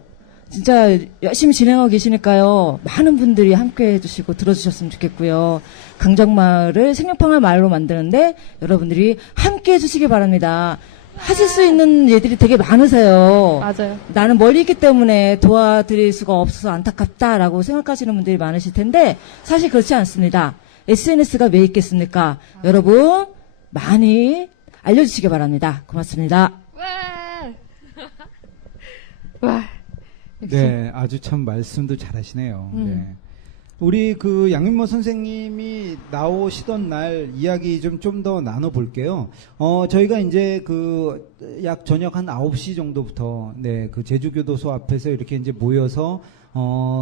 진짜 열심히 진행하고 계시니까요. 많은 분들이 함께 해주시고 들어주셨으면 좋겠고요. 강정마을을 생명평화 마을로 만드는데 여러분들이 함께 해주시기 바랍니다. 하실 수 있는 예들이 되게 많으세요. 맞아요. 나는 멀리 있기 때문에 도와드릴 수가 없어서 안타깝다라고 생각하시는 분들이 많으실 텐데 사실 그렇지 않습니다. SNS가 왜 있겠습니까? 여러분 많이 알려주시기 바랍니다. 고맙습니다. 와. 역시. 네, 아주 참 말씀도 잘하시네요. 음. 네. 우리 그 양윤모 선생님이 나오시던 날 이야기 좀 더 나눠볼게요. 저희가 이제 그 약 저녁 한 9시 정도부터 네, 그 제주교도소 앞에서 이렇게 이제 모여서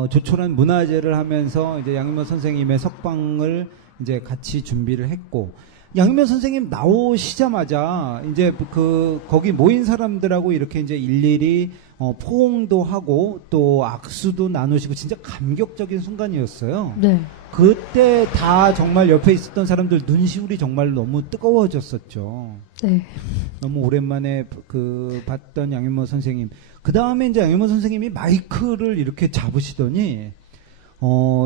조촐한 문화제를 하면서 이제 양윤모 선생님의 석방을 이제 같이 준비를 했고, 양윤모 선생님 나오시자마자 이제 그 거기 모인 사람들하고 이렇게 이제 일일이 포옹도 하고 또 악수도 나누시고 진짜 감격적인 순간이었어요. 네. 그때 다 정말 옆에 있었던 사람들 눈시울이 정말 너무 뜨거워졌었죠. 네. 너무 오랜만에 그 봤던 양윤모 선생님. 그 다음에 이제 양윤모 선생님이 마이크를 이렇게 잡으시더니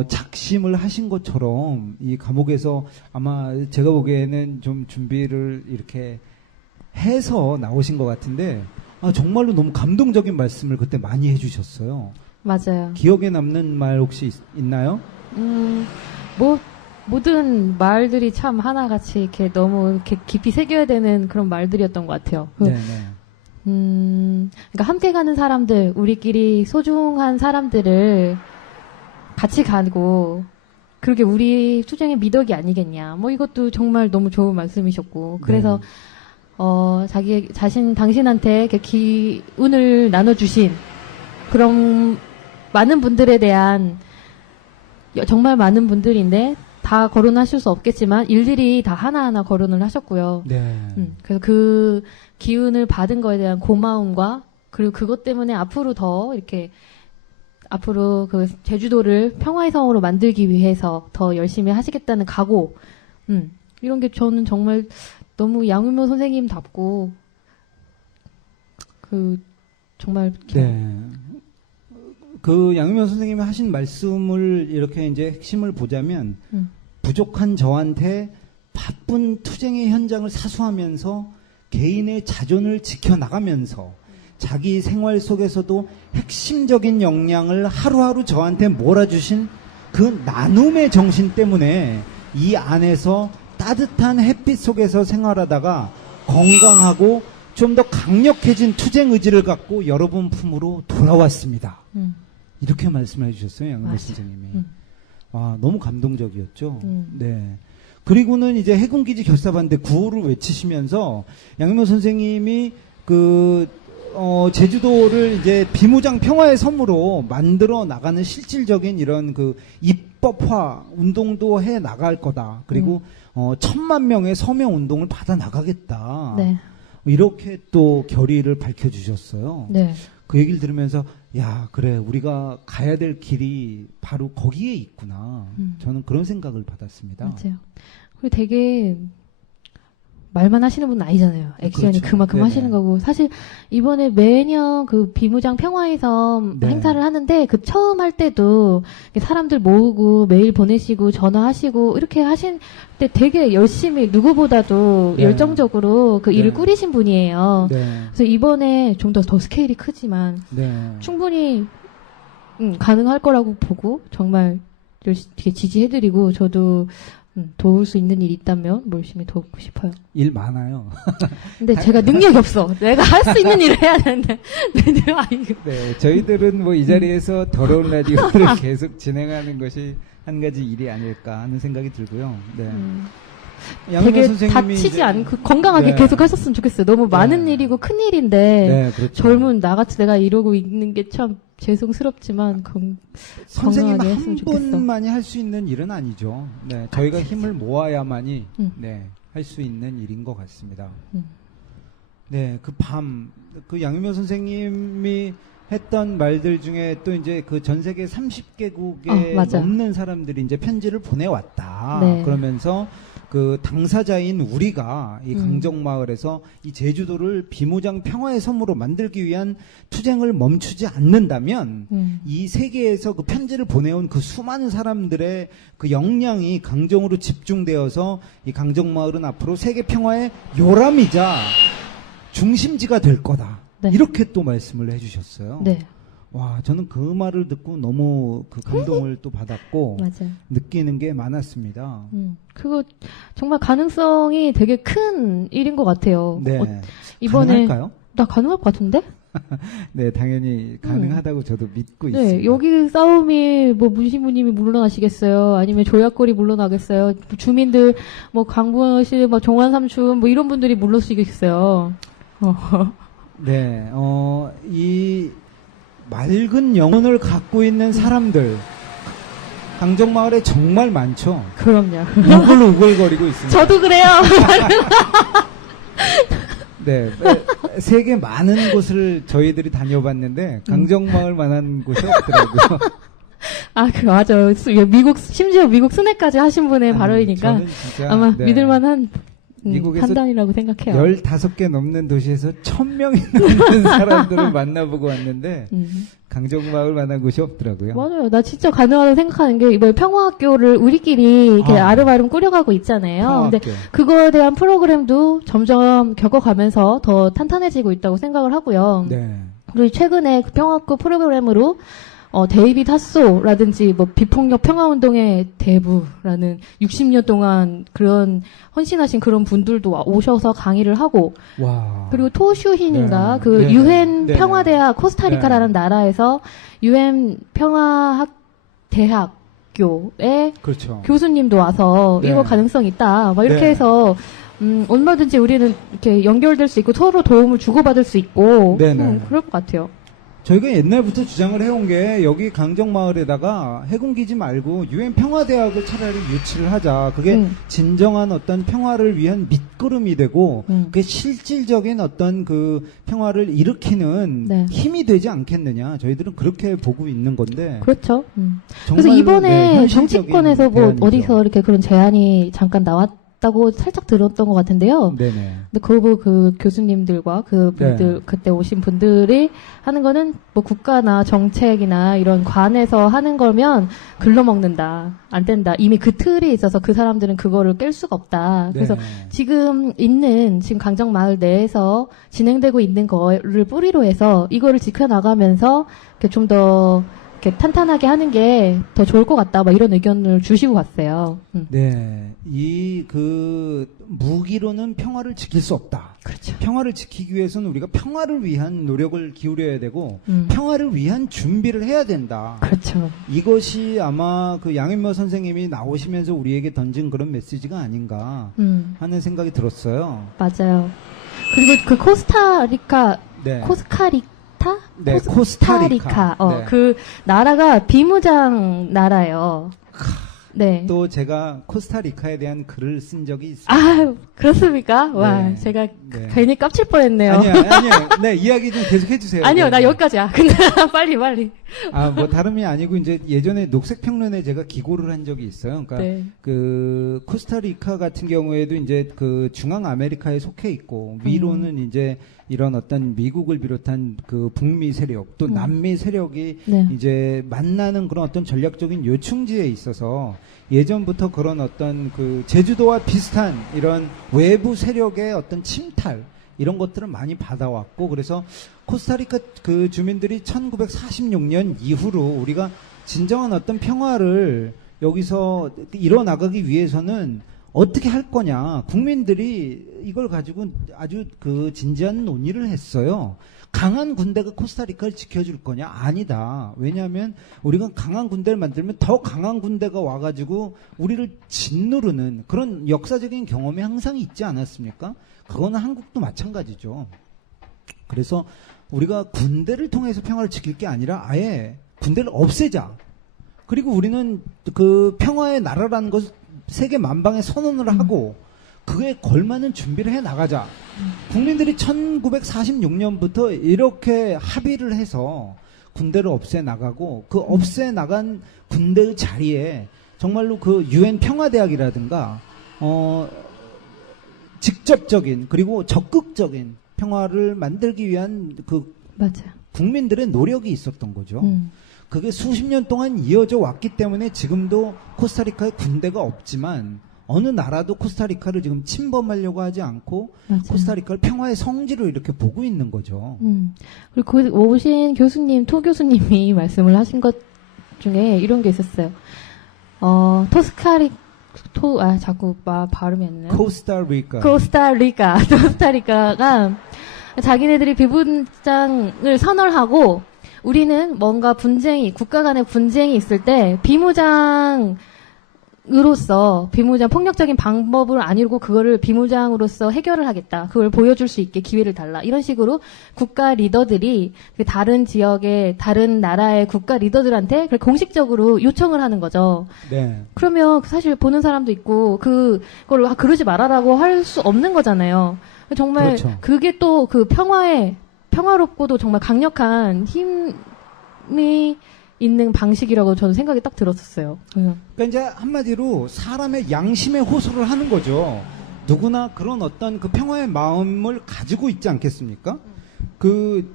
작심을 하신 것처럼 이 감옥에서 아마 제가 보기에는 좀 준비를 이렇게 해서 나오신 것 같은데 정말로 너무 감동적인 말씀을 그때 많이 해주셨어요. 맞아요. 기억에 남는 말 혹시 있나요? 모든 말들이 참 하나같이 이렇게 너무 이렇게 깊이 새겨야 되는 그런 말들이었던 것 같아요. 네네. 그러니까 함께 가는 사람들, 우리끼리 소중한 사람들을 같이 가고, 그렇게 우리 투쟁의 미덕이 아니겠냐. 뭐 이것도 정말 너무 좋은 말씀이셨고, 그래서, 자기 자신, 당신한테 이렇게 기운을 나눠주신 그런 많은 분들에 대한, 정말 많은 분들인데, 다 거론하실 수 없겠지만, 일일이 다 하나하나 거론을 하셨고요. 네. 그래서 그 기운을 받은 거에 대한 고마움과, 그리고 그것 때문에 앞으로 더 이렇게, 앞으로 그 제주도를 평화의 성으로 만들기 위해서 더 열심히 하시겠다는 각오, 이런 게 저는 정말 너무 양윤모 선생님답고, 정말. 네. 그 양윤모 선생님이 하신 말씀을 이렇게 이제 핵심을 보자면, 부족한 저한테 바쁜 투쟁의 현장을 사수하면서 개인의 자존을 지켜나가면서 자기 생활 속에서도 핵심적인 역량을 하루하루 저한테 몰아주신 그 나눔의 정신 때문에 이 안에서 따뜻한 햇빛 속에서 생활하다가 건강하고 좀 더 강력해진 투쟁 의지를 갖고 여러분 품으로 돌아왔습니다. 이렇게 말씀해 주셨어요, 양윤모 선생님이. 와, 너무 감동적이었죠. 네. 그리고는 이제 해군기지 결사반대 구호를 외치시면서 양윤모 선생님이 제주도를 이제 비무장 평화의 섬으로 만들어 나가는 실질적인 이런 그 입법화 운동도 해 나갈 거다. 그리고 1,000만 명의 서명 운동을 받아 나가겠다. 네. 이렇게 또 결의를 밝혀주셨어요. 네. 그 얘기를 들으면서 야, 그래, 우리가 가야 될 길이 바로 거기에 있구나. 저는 그런 생각을 받았습니다. 맞아요. 그리고 되게 말만 하시는 분은 아니잖아요. 액션이 그렇죠. 그만큼 네네. 하시는 거고. 사실 이번에 매년 그 비무장 평화의 섬 네. 행사를 하는데 그 처음 할 때도 사람들 모으고 메일 보내시고 전화하시고 이렇게 하신 때 되게 열심히 누구보다도 네. 열정적으로 그 일을 네. 꾸리신 분이에요. 네. 그래서 이번에 좀 더 스케일이 크지만 네. 충분히 가능할 거라고 보고 정말 되게 지지해드리고 저도 도울 수 있는 일이 있다면 열심히 도우고 싶어요. 일 많아요. 근데 제가 능력이 없어. 내가 할 수 있는 일을 해야 되는데. 네, 저희들은 뭐 이 자리에서 더러운 라디오를 계속 진행하는 것이 한 가지 일이 아닐까 하는 생각이 들고요. 네. 양윤모 되게 선생님이 다치지 이제- 않고 건강하게 네. 계속 하셨으면 좋겠어요. 너무 많은 네. 일이고 큰 일인데 네, 그렇죠. 젊은 나같이 내가 이러고 있는 게 참 죄송스럽지만 선생님 건강하게 한 했으면 좋겠어. 분만이 할 수 있는 일은 아니죠. 네, 저희가 힘을 모아야만이 네, 할 수 있는 일인 것 같습니다. 네, 그 밤, 그 양윤모 선생님이 했던 말들 중에 또 이제 그 전 세계 30개국에 맞아요. 넘는 사람들이 이제 편지를 보내왔다. 네. 그러면서 그 당사자인 우리가 이 강정마을에서 이 제주도를 비무장 평화의 섬으로 만들기 위한 투쟁을 멈추지 않는다면 이 세계에서 그 편지를 보내온 그 수많은 사람들의 그 역량이 강정으로 집중되어서 이 강정마을은 앞으로 세계 평화의 요람이자 중심지가 될 거다. 네. 이렇게 또 말씀을 해주셨어요. 네, 와, 저는 그 말을 듣고 너무 그 감동을 또 받았고 맞아요. 느끼는 게 많았습니다. 그거 정말 가능성이 되게 큰 일인 것 같아요. 네. 이번에 가능할까요? 나 가능할 것 같은데? 네, 당연히 가능하다고 저도 믿고 네, 있습니다. 여기 싸움이 뭐 문신부님이 물러나시겠어요? 아니면 조약골이 물러나겠어요? 주민들 뭐 강부시, 뭐 종안삼촌 뭐 이런 분들이 물러시겠어요? 네, 이 맑은 영혼을 갖고 있는 사람들, 강정마을에 정말 많죠. 그럼요. 우글우글거리고 있습니다. 저도 그래요. 네, 세계 많은 곳을 저희들이 다녀봤는데 강정마을만한 곳이 없더라고요. 아, 맞아요. 미국 심지어 미국 순회까지 하신 분의 아니, 발언이니까 저는 진짜, 아마 네, 믿을만한 미국에서 판단이라고 생각해요. 15개 넘는 도시에서 1000명이 넘는 사람들을 만나보고 왔는데 강정마을 만한 곳이 없더라고요. 맞아요. 나 진짜 가능하다고 생각하는 게 이번에 평화학교를 우리끼리 이렇게 아름아름 꾸려가고 있잖아요. 근데 평화학교. 그거에 대한 프로그램도 점점 겪어가면서 더 탄탄해지고 있다고 생각을 하고요. 네. 그리고 최근에 그 평화학교 프로그램으로 데이비드 하소라든지 뭐 비폭력 평화운동의 대부라는 60년 동안 그런 헌신하신 그런 분들도 오셔서 강의를 하고 와. 그리고 토슈힌인가 네. 그 네. 유엔 네. 평화대학 코스타리카라는 네. 나라에서 유엔 평화학 대학교의 그렇죠. 교수님도 와서 네. 이거 가능성 있다 막 이렇게 네. 해서 얼마든지 우리는 이렇게 연결될 수 있고 서로 도움을 주고받을 수 있고 네네. 그럴 것 같아요. 저희가 옛날부터 주장을 해온 게 여기 강정마을에다가 해군기지 말고 유엔 평화대학을 차라리 유치를 하자. 그게 진정한 어떤 평화를 위한 밑거름이 되고 그게 실질적인 어떤 그 평화를 일으키는 네. 힘이 되지 않겠느냐. 저희들은 그렇게 보고 있는 건데. 그렇죠. 정말, 그래서 이번에 네, 현실적인 정치권에서 뭐 대안이죠. 어디서 이렇게 그런 제안이 잠깐 나왔다고 살짝 들었던 것 같은데요. 네네. 근데 그 교수님들과 그 분들, 네. 그때 오신 분들이 하는 거는 뭐 국가나 정책이나 이런 관에서 하는 거면 글러먹는다. 안 된다. 이미 그 틀이 있어서 그 사람들은 그거를 깰 수가 없다. 그래서 네. 지금 강정마을 내에서 진행되고 있는 거를 뿌리로 해서 이거를 지켜나가면서 좀 더 이렇게 탄탄하게 하는 게 더 좋을 것 같다. 막 이런 의견을 주시고 갔어요. 네. 무기로는 평화를 지킬 수 없다. 그렇죠. 평화를 지키기 위해서는 우리가 평화를 위한 노력을 기울여야 되고, 평화를 위한 준비를 해야 된다. 그렇죠. 이것이 아마 그 양인모 선생님이 나오시면서 우리에게 던진 그런 메시지가 아닌가 하는 생각이 들었어요. 맞아요. 그리고 그 코스타리카, 네. 코스타리카? 네, 코스타리카. 네. 그 나라가 비무장 나라예요. 네. 또 제가 코스타리카에 대한 글을 쓴 적이 있습니다. 아, 그렇습니까? 와, 네. 제가 네. 괜히 깝칠 뻔했네요. 아니요. 네, 이야기 좀 계속 해주세요. 아니요, 네. 나 여기까지야. 근데 빨리. 뭐 다름이 아니고 이제 예전에 녹색평론에 제가 기고를 한 적이 있어요. 그러니까 네. 그 코스타리카 같은 경우에도 이제 그 중앙 아메리카에 속해 있고 위로는 이제 이런 어떤 미국을 비롯한 그 북미 세력 또 남미 세력이 네. 이제 만나는 그런 어떤 전략적인 요충지에 있어서 예전부터 그런 어떤 그 제주도와 비슷한 이런 외부 세력의 어떤 침탈 이런 것들을 많이 받아왔고 그래서 코스타리카 그 주민들이 1946년 이후로 우리가 진정한 어떤 평화를 여기서 이뤄나가기 위해서는 어떻게 할 거냐 국민들이 이걸 가지고 아주 그 진지한 논의를 했어요. 강한 군대가 코스타리카를 지켜줄 거냐? 아니다. 왜냐하면 우리가 강한 군대를 만들면 더 강한 군대가 와가지고 우리를 짓누르는 그런 역사적인 경험이 항상 있지 않았습니까? 그거는 한국도 마찬가지죠. 그래서 우리가 군대를 통해서 평화를 지킬 게 아니라 아예 군대를 없애자. 그리고 우리는 그 평화의 나라라는 것을 세계 만방에 선언을 하고 그에 걸맞는 준비를 해 나가자. 국민들이 1946년부터 이렇게 합의를 해서 군대를 없애 나가고 그 없애 나간 군대의 자리에 정말로 그 유엔 평화대학이라든가 직접적인 그리고 적극적인 평화를 만들기 위한 그 맞아요. 국민들의 노력이 있었던 거죠. 그게 수십 년 동안 이어져 왔기 때문에 지금도 코스타리카에 군대가 없지만 어느 나라도 코스타리카를 지금 침범하려고 하지 않고 맞아요. 코스타리카를 평화의 성지로 이렇게 보고 있는 거죠. 그리고 그 오신 교수님, 토 교수님이 말씀을 하신 것 중에 이런 게 있었어요. 자꾸 발음이 안 나요. 코스타리카. 코스타리카가 자기네들이 비무장을 선언하고 우리는 뭔가 국가 간의 분쟁이 있을 때 비무장 폭력적인 방법을 안 이루고 그거를 비무장으로서 해결을 하겠다. 그걸 보여줄 수 있게 기회를 달라. 이런 식으로 국가 리더들이 그 다른 지역의 다른 나라의 국가 리더들한테 그걸 공식적으로 요청을 하는 거죠. 네. 그러면 사실 보는 사람도 있고 그걸 그러지 말아라고 할 수 없는 거잖아요. 정말 그렇죠. 그게 또 그 평화롭고도 정말 강력한 힘이 있는 방식이라고 저는 생각이 딱 들었었어요. 그러니까 이제 한마디로 사람의 양심에 호소를 하는 거죠. 누구나 그런 어떤 그 평화의 마음을 가지고 있지 않겠습니까? 그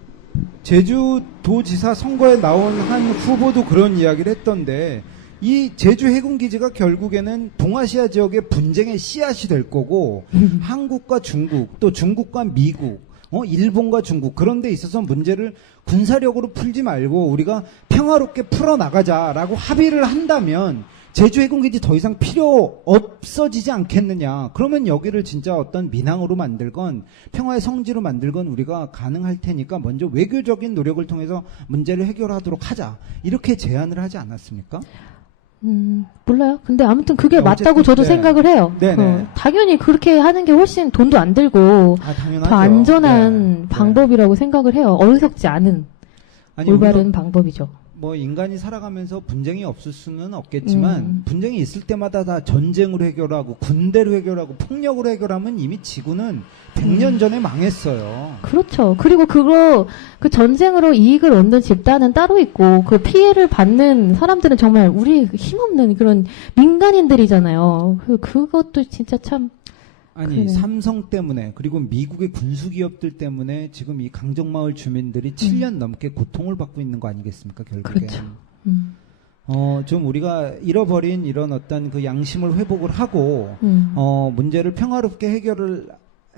제주도지사 선거에 나온 한 후보도 그런 이야기를 했던데 이 제주 해군기지가 결국에는 동아시아 지역의 분쟁의 씨앗이 될 거고 한국과 중국 또 중국과 미국 일본과 중국 그런 데 있어서 문제를 군사력으로 풀지 말고 우리가 평화롭게 풀어나가자라고 합의를 한다면 제주 해군기지 더 이상 필요 없어지지 않겠느냐. 그러면 여기를 진짜 어떤 민항으로 만들건 평화의 성지로 만들건 우리가 가능할 테니까 먼저 외교적인 노력을 통해서 문제를 해결하도록 하자. 이렇게 제안을 하지 않았습니까? 몰라요. 근데 아무튼 그게 어쨌든, 맞다고 저도 네. 생각을 해요. 네네. 당연히 그렇게 하는 게 훨씬 돈도 안 들고 당연하죠. 더 안전한 네. 방법이라고 생각을 해요. 어리석지 않은 아니, 올바른 우리가 방법이죠. 뭐 인간이 살아가면서 분쟁이 없을 수는 없겠지만 분쟁이 있을 때마다 다 전쟁으로 해결하고 군대로 해결하고 폭력으로 해결하면 이미 지구는 100년 전에 망했어요. 그렇죠. 그리고 그 전쟁으로 이익을 얻는 집단은 따로 있고, 그 피해를 받는 사람들은 정말 우리 힘없는 그런 민간인들이잖아요. 그것도 진짜 참. 아니 그래. 삼성 때문에 그리고 미국의 군수기업들 때문에 지금 이 강정마을 주민들이 7년 넘게 고통을 받고 있는 거 아니겠습니까 결국에. 그렇죠. 좀 우리가 잃어버린 이런 어떤 그 양심을 회복을 하고 문제를 평화롭게 해결을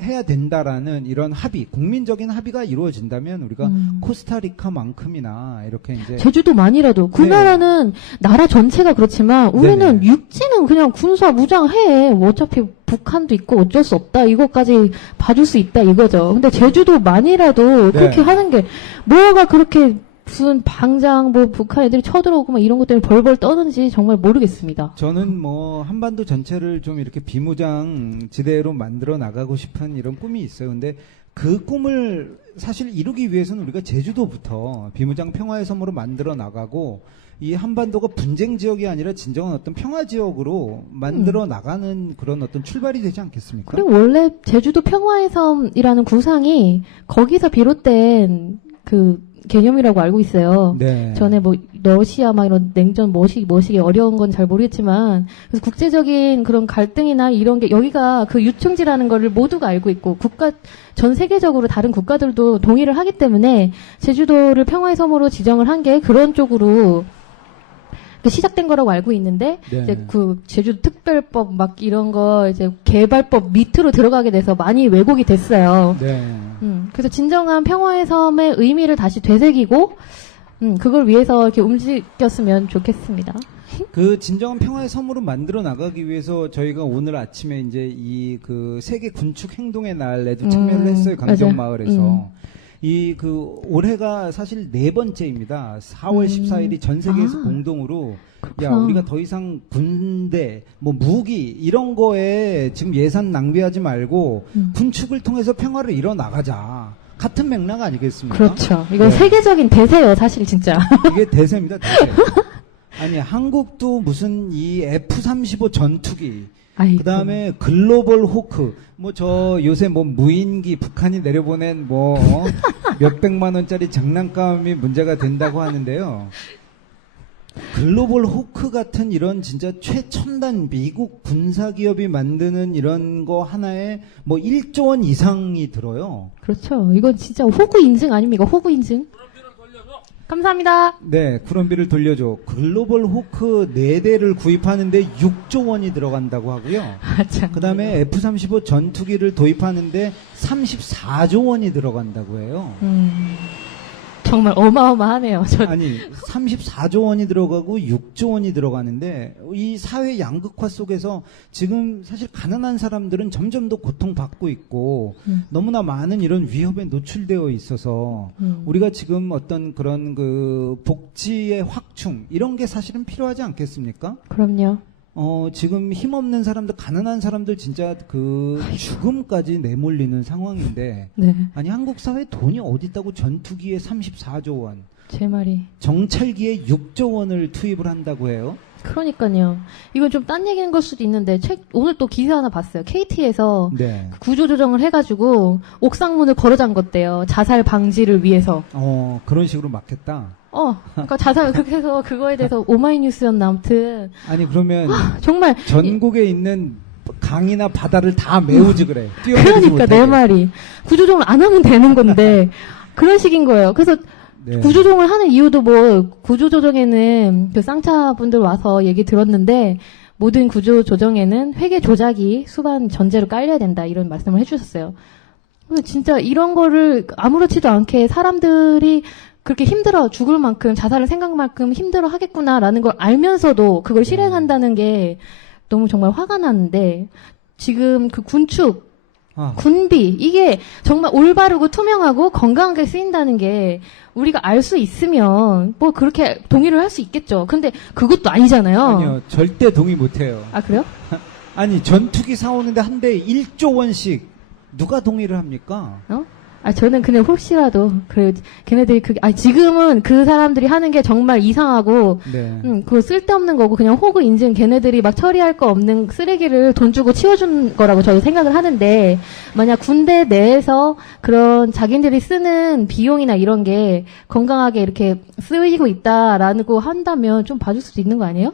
해야 된다라는 이런 합의, 국민적인 합의가 이루어진다면 우리가 코스타리카만큼이나 이렇게 이제 제주도만이라도 그 네. 나라는 나라 전체가 그렇지만 우리는 네네. 육지는 그냥 군사 무장해. 뭐 어차피 북한도 있고 어쩔 수 없다. 이것까지 봐줄 수 있다 이거죠. 근데 제주도만이라도 네. 그렇게 하는 게 뭐가 그렇게 무슨 방장 뭐 북한 애들이 쳐들어오고 막 이런 것 때문에 벌벌 떠는지 정말 모르겠습니다. 저는 뭐 한반도 전체를 좀 이렇게 비무장 지대로 만들어 나가고 싶은 이런 꿈이 있어요. 근데 그 꿈을 사실 이루기 위해서는 우리가 제주도부터 비무장 평화의 섬으로 만들어 나가고 이 한반도가 분쟁 지역이 아니라 진정한 어떤 평화 지역으로 만들어 나가는 그런 어떤 출발이 되지 않겠습니까? 그리고 원래 제주도 평화의 섬이라는 구상이 거기서 비롯된 그 개념이라고 알고 있어요. 네. 전에 뭐 러시아 막 이런 냉전 뭐시기 어려운 건 잘 모르겠지만 그래서 국제적인 그런 갈등이나 이런 게 여기가 그 유충지라는 거를 모두가 알고 있고 전 세계적으로 다른 국가들도 동의를 하기 때문에 제주도를 평화의 섬으로 지정을 한 게 그런 쪽으로 시작된 거라고 알고 있는데 네. 이제 그 제주도 특별법 막 이런 거 이제 개발법 밑으로 들어가게 돼서 많이 왜곡이 됐어요. 네. 그래서 진정한 평화의 섬의 의미를 다시 되새기고, 그걸 위해서 이렇게 움직였으면 좋겠습니다. 그 진정한 평화의 섬으로 만들어 나가기 위해서 저희가 오늘 아침에 이제 이 그 세계 군축 행동의 날에도 참여를 했어요. 강정마을에서. 이 그 올해가 사실 4번째입니다. 4월 14일이 전 세계에서 공동으로 야 우리가 더 이상 군대 뭐 무기 이런 거에 지금 예산 낭비하지 말고 군축을 통해서 평화를 이뤄 나가자. 같은 맥락 아니겠습니까? 그렇죠. 이건 네. 세계적인 대세예요, 사실 진짜. 이게 대세입니다, 대세. 아니 한국도 무슨 이 F-35 전투기 아이고. 그 다음에 글로벌 호크, 뭐 저 요새 뭐 무인기 북한이 내려보낸 뭐 몇백만 원짜리 장난감이 문제가 된다고 하는데요. 글로벌 호크 같은 이런 진짜 최첨단 미국 군사기업이 만드는 이런 거 하나에 뭐 1조 원 이상이 들어요. 그렇죠. 이건 진짜 호구 인증 아닙니까? 호구 인증. 감사합니다. 네, 구론비를 돌려줘. 글로벌 호크 4대를 구입하는데 6조 원이 들어간다고 하고요. 참. 그 다음에 F-35 전투기를 도입하는데 34조 원이 들어간다고 해요. 정말 어마어마하네요. 아니 34조 원이 들어가고 6조 원이 들어가는데 이 사회 양극화 속에서 지금 사실 가난한 사람들은 점점 더 고통받고 있고 너무나 많은 이런 위협에 노출되어 있어서 우리가 지금 어떤 그런 그 복지의 확충 이런 게 사실은 필요하지 않겠습니까? 그럼요. 지금 힘없는 사람들, 가난한 사람들 진짜 그 죽음까지 내몰리는 상황인데 네, 아니 한국 사회에 돈이 어디 있다고 전투기에 34조 원, 제 말이. 정찰기에 6조 원을 투입을 한다고 해요. 그러니까요. 이건 좀 딴 얘기인 걸 수도 있는데 오늘 또 기사 하나 봤어요. KT에서 네. 구조조정을 해가지고 옥상문을 걸어 잠궜대요. 자살 방지를 위해서. 그런 식으로 막겠다. 그러니까 자살 그렇게 해서 그거에 대해서 오마이뉴스였나 아무튼 아니 그러면 정말 전국에 있는 강이나 바다를 다 메우지 그래. 뛰어내리지 그러니까 못하게. 내 말이 구조조정을 안 하면 되는 건데 그런 식인 거예요. 그래서 네. 구조조정을 하는 이유도 뭐 구조조정에는 그 쌍차분들 와서 얘기 들었는데 모든 구조조정에는 회계 조작이 수반 전제로 깔려야 된다 이런 말씀을 해주셨어요. 근데 진짜 이런 거를 아무렇지도 않게 사람들이 그렇게 힘들어 죽을 만큼 자살을 생각만큼 힘들어 하겠구나라는 걸 알면서도 그걸 실행한다는 게 너무 정말 화가 나는데 지금 그 군축 군비 이게 정말 올바르고 투명하고 건강하게 쓰인다는 게 우리가 알 수 있으면 뭐 그렇게 동의를 할 수 있겠죠. 근데 그것도 아니잖아요. 아니요, 절대 동의 못해요. 아 그래요? 아니 전투기 사오는데 한 대에 1조 원씩 누가 동의를 합니까? 저는 그냥 혹시라도 걔네들이 지금은 그 사람들이 하는 게 정말 이상하고 네. 그거 쓸데없는 거고 그냥 호구 인증 걔네들이 막 처리할 거 없는 쓰레기를 돈 주고 치워준 거라고 저도 생각을 하는데 만약 군대 내에서 그런 자기들이 쓰는 비용이나 이런 게 건강하게 이렇게 쓰이고 있다라고 한다면 좀 봐줄 수도 있는 거 아니에요?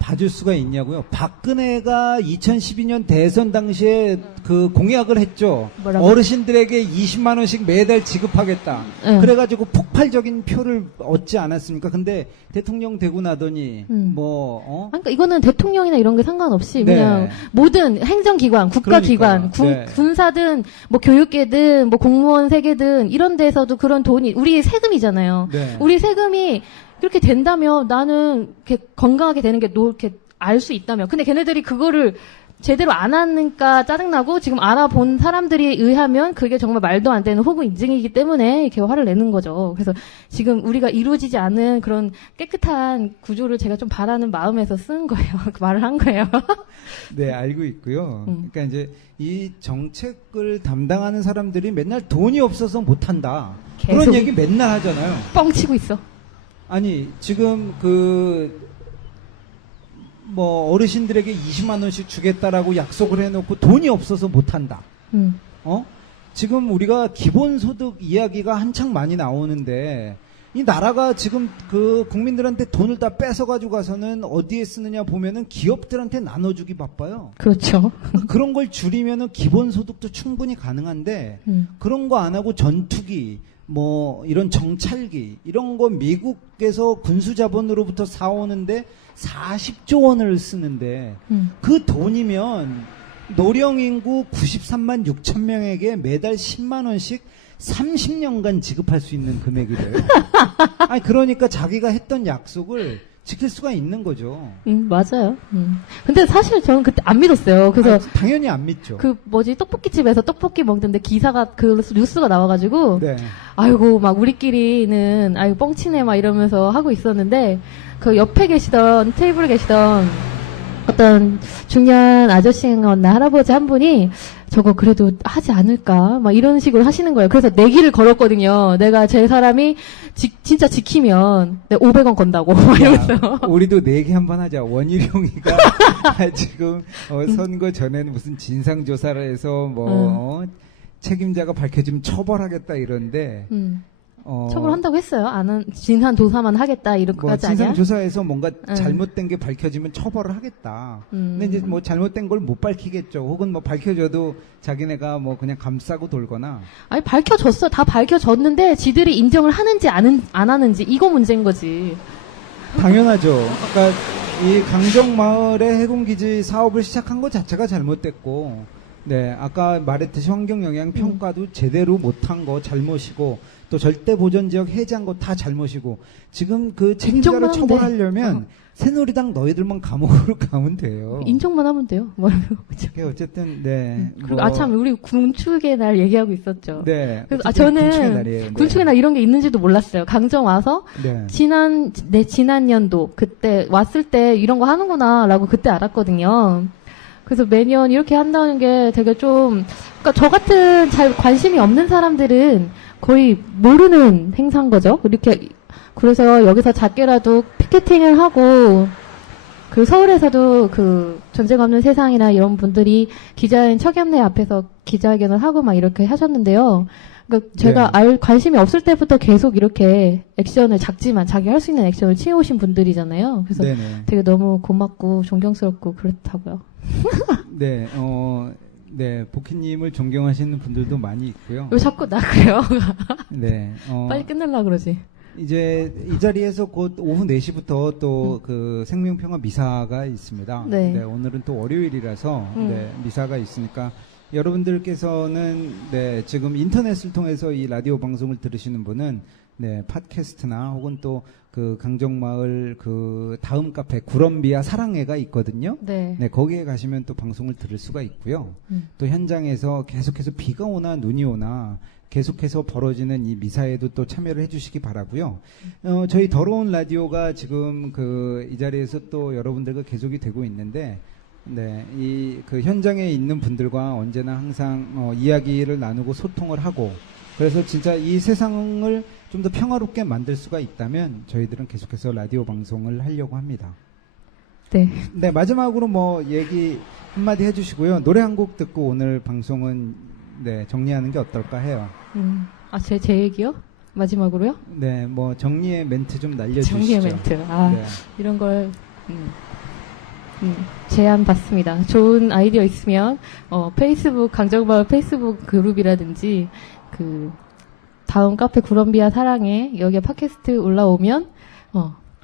봐줄 수가 있냐고요? 박근혜가 2012년 대선 당시에 그 공약을 했죠. 뭐라고? 어르신들에게 20만 원씩 매달 지급하겠다. 응. 그래가지고 폭발적인 표를 얻지 않았습니까? 근데 대통령 되고 나더니 그러니까 이거는 대통령이나 이런 게 상관없이 네. 그냥 모든 행정기관, 국가기관, 그러니까요. 네. 군사든 뭐 교육계든 뭐 공무원 세계든 이런 데서도 그런 돈이 우리 세금이잖아요. 네. 우리 세금이 그렇게 된다면 나는 이렇게 건강하게 되는 게 이렇게 알 수 있다면. 근데 걔네들이 그거를 제대로 안 하니까 짜증나고 지금 알아본 사람들이 의하면 그게 정말 말도 안 되는 호구 인증이기 때문에 이렇게 화를 내는 거죠. 그래서 지금 우리가 이루어지지 않은 그런 깨끗한 구조를 제가 좀 바라는 마음에서 쓴 거예요. 그 말을 한 거예요. 네, 알고 있고요. 그러니까 이제 이 정책을 담당하는 사람들이 맨날 돈이 없어서 못한다. 그런 계속 얘기 맨날 하잖아요. 뻥치고 있어. 아니, 지금 어르신들에게 20만 원씩 주겠다라고 약속을 해놓고 돈이 없어서 못한다. 지금 우리가 기본소득 이야기가 한창 많이 나오는데, 이 나라가 지금 그 국민들한테 돈을 다 뺏어가지고 가서는 어디에 쓰느냐 보면은 기업들한테 나눠주기 바빠요. 그렇죠. 그런 걸 줄이면은 기본소득도 충분히 가능한데, 그런 거 안 하고 전투기, 이런 정찰기, 이런 거 미국에서 군수자본으로부터 사오는데 40조 원을 쓰는데, 그 돈이면 노령인구 93만 6천 명에게 매달 10만 원씩 30년간 지급할 수 있는 금액이래요. 아니, 그러니까 자기가 했던 약속을 지킬 수가 있는 거죠. 맞아요. 근데 사실 저는 그때 안 믿었어요. 그래서 당연히 안 믿죠. 떡볶이집에서 떡볶이 먹는데 기사가 뉴스가 나와가지고 네. 아이고 막 우리끼리는 아이고 뻥치네 막 이러면서 하고 있었는데 그 옆에 테이블에 계시던 어떤 중년 아저씨나 할아버지 한 분이 저거 그래도 하지 않을까 막 이런 식으로 하시는 거예요. 그래서 내기를 걸었거든요. 내가 제 사람이 진짜 지키면 내가 500원 건다고 막 이러면서. 우리도 내기 한번 하자. 원희룡이가 지금 선거 전에는 무슨 진상조사를 해서 책임자가 밝혀지면 처벌하겠다 이런데 처벌한다고 했어요. 진상 조사만 하겠다 이런 것까지 아니야? 진상조사에서 뭔가 잘못된 게 밝혀지면 처벌을 하겠다. 근데 이제 잘못된 걸 못 밝히겠죠. 혹은 밝혀져도 자기네가 그냥 감싸고 돌거나. 아니 밝혀졌어. 다 밝혀졌는데 지들이 인정을 하는지 안 하는지 이거 문제인 거지. 당연하죠. 그러니까 이 강정마을의 해군기지 사업을 시작한 것 자체가 잘못됐고 네, 아까 말했듯이 환경영향평가도 제대로 못한 거 잘못이고 또 절대 보존지역 해제한 거 다 잘못이고 지금 그 책임자를 인정만 하면 처벌하려면 새누리당 너희들만 감옥으로 가면 돼요. 인정만 하면 돼요. 뭐 그죠? 그게 어쨌든 네. 그리고 참 우리 군축의 날 얘기하고 있었죠. 네. 그래서 어쨌든 군축의 저는 날이에요. 네. 군축의 날 이런 게 있는지도 몰랐어요. 강정 와서 네. 지난 연도 그때 왔을 때 이런 거 하는구나라고 그때 알았거든요. 그래서 매년 이렇게 한다는 게 되게 좀 그러니까 저 같은 잘 관심이 없는 사람들은 거의 모르는 행사인 거죠. 이렇게 그래서 여기서 작게라도 피켓팅을 하고 그 서울에서도 그 전쟁 없는 세상이나 이런 분들이 기자인 척연내 앞에서 기자회견을 하고 막 이렇게 하셨는데요. 그러니까 제가 관심이 없을 때부터 계속 이렇게 액션을 작지만 자기 할 수 있는 액션을 취해오신 분들이잖아요. 그래서 네네. 되게 너무 고맙고 존경스럽고 그렇다고요. 네. 네. 복희님을 존경하시는 분들도 많이 있고요. 왜 자꾸 나 그래요? 네. 빨리 끝내려고 그러지. 이제 이 자리에서 곧 오후 4시부터 또 그 생명평화 미사가 있습니다. 네. 오늘은 또 월요일이라서 네, 미사가 있으니까 여러분들께서는 네, 지금 인터넷을 통해서 이 라디오 방송을 들으시는 분은 네, 팟캐스트나 혹은 또 그 강정마을 그 다음 카페 구럼비아 사랑회가 있거든요. 네. 네, 거기에 가시면 또 방송을 들을 수가 있고요. 또 현장에서 계속해서 비가 오나 눈이 오나 계속해서 벌어지는 이 미사에도 또 참여를 해주시기 바라고요. 저희 더러운 라디오가 지금 그 이 자리에서 또 여러분들과 계속이 되고 있는데, 네, 이 그 현장에 있는 분들과 언제나 항상 이야기를 나누고 소통을 하고, 그래서 진짜 이 세상을 좀 더 평화롭게 만들 수가 있다면 저희들은 계속해서 라디오 방송을 하려고 합니다. 네. 네, 마지막으로 뭐 얘기 한마디 해주시고요. 노래 한 곡 듣고 오늘 방송은 네, 정리하는 게 어떨까 해요. 제 얘기요? 마지막으로요? 네, 뭐 정리의 멘트 좀 날려주시죠. 정리의 멘트. 네. 이런 걸 제안 받습니다. 좋은 아이디어 있으면 페이스북 강정마을 페이스북 그룹이라든지 그 다음 카페 구럼비아 사랑에 여기에 팟캐스트 올라오면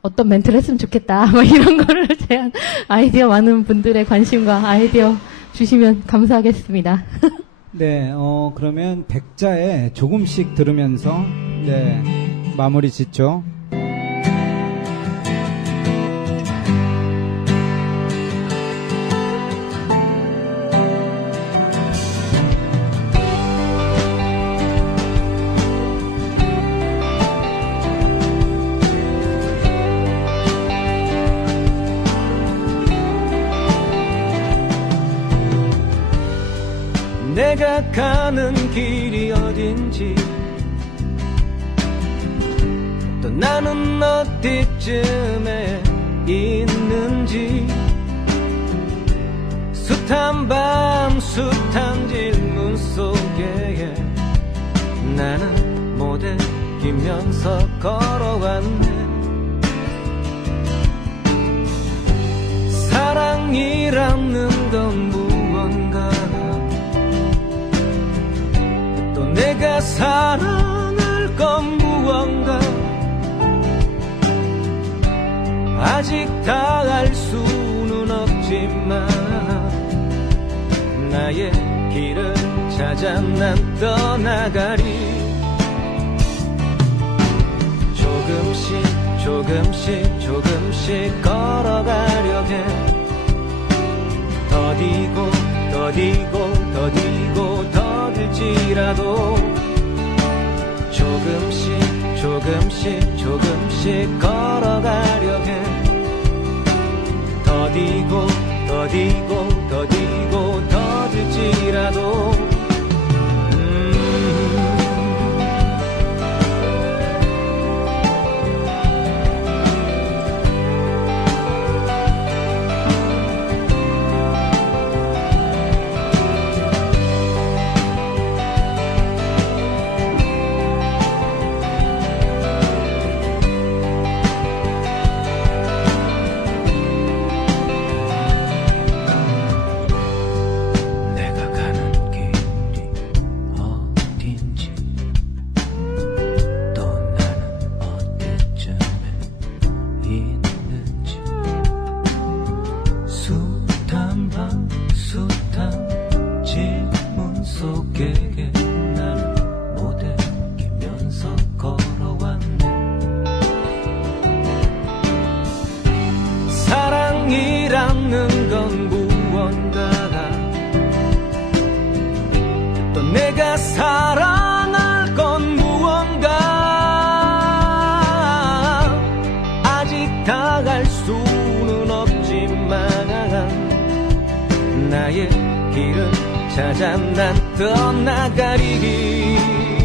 어떤 멘트를 했으면 좋겠다. 뭐 이런 거를 제안 아이디어 많은 분들의 관심과 아이디어 주시면 감사하겠습니다. 네, 그러면 백자에 조금씩 들으면서 네, 마무리 짓죠. 내가 가는 길이 어딘지 또 나는 어디쯤에 있는지 숱한 밤 숱한 질문 속에 나는 못에 끼면서 걸어왔네. 사랑이라는 건 무언가 또 내가 사랑할 건 무언가 아직 다 알 수는 없지만 나의 길을 찾아 난 떠나가리. 조금씩 조금씩 조금씩 걸어가려 해. 더디고 더디고 더디고 더딜지라도 조금씩 조금씩 조금씩 걸어가려 해. 더디고 더디고 더디고 더딜지라도 내가 가는 약속에게 나는 못 이기면서 걸어왔네. 사랑이라는 건 무언가가, 또 내가 사랑할 건 무언가. 아직 다 갈 수는 없지만 나의 길을 찾아 난 떠나가리.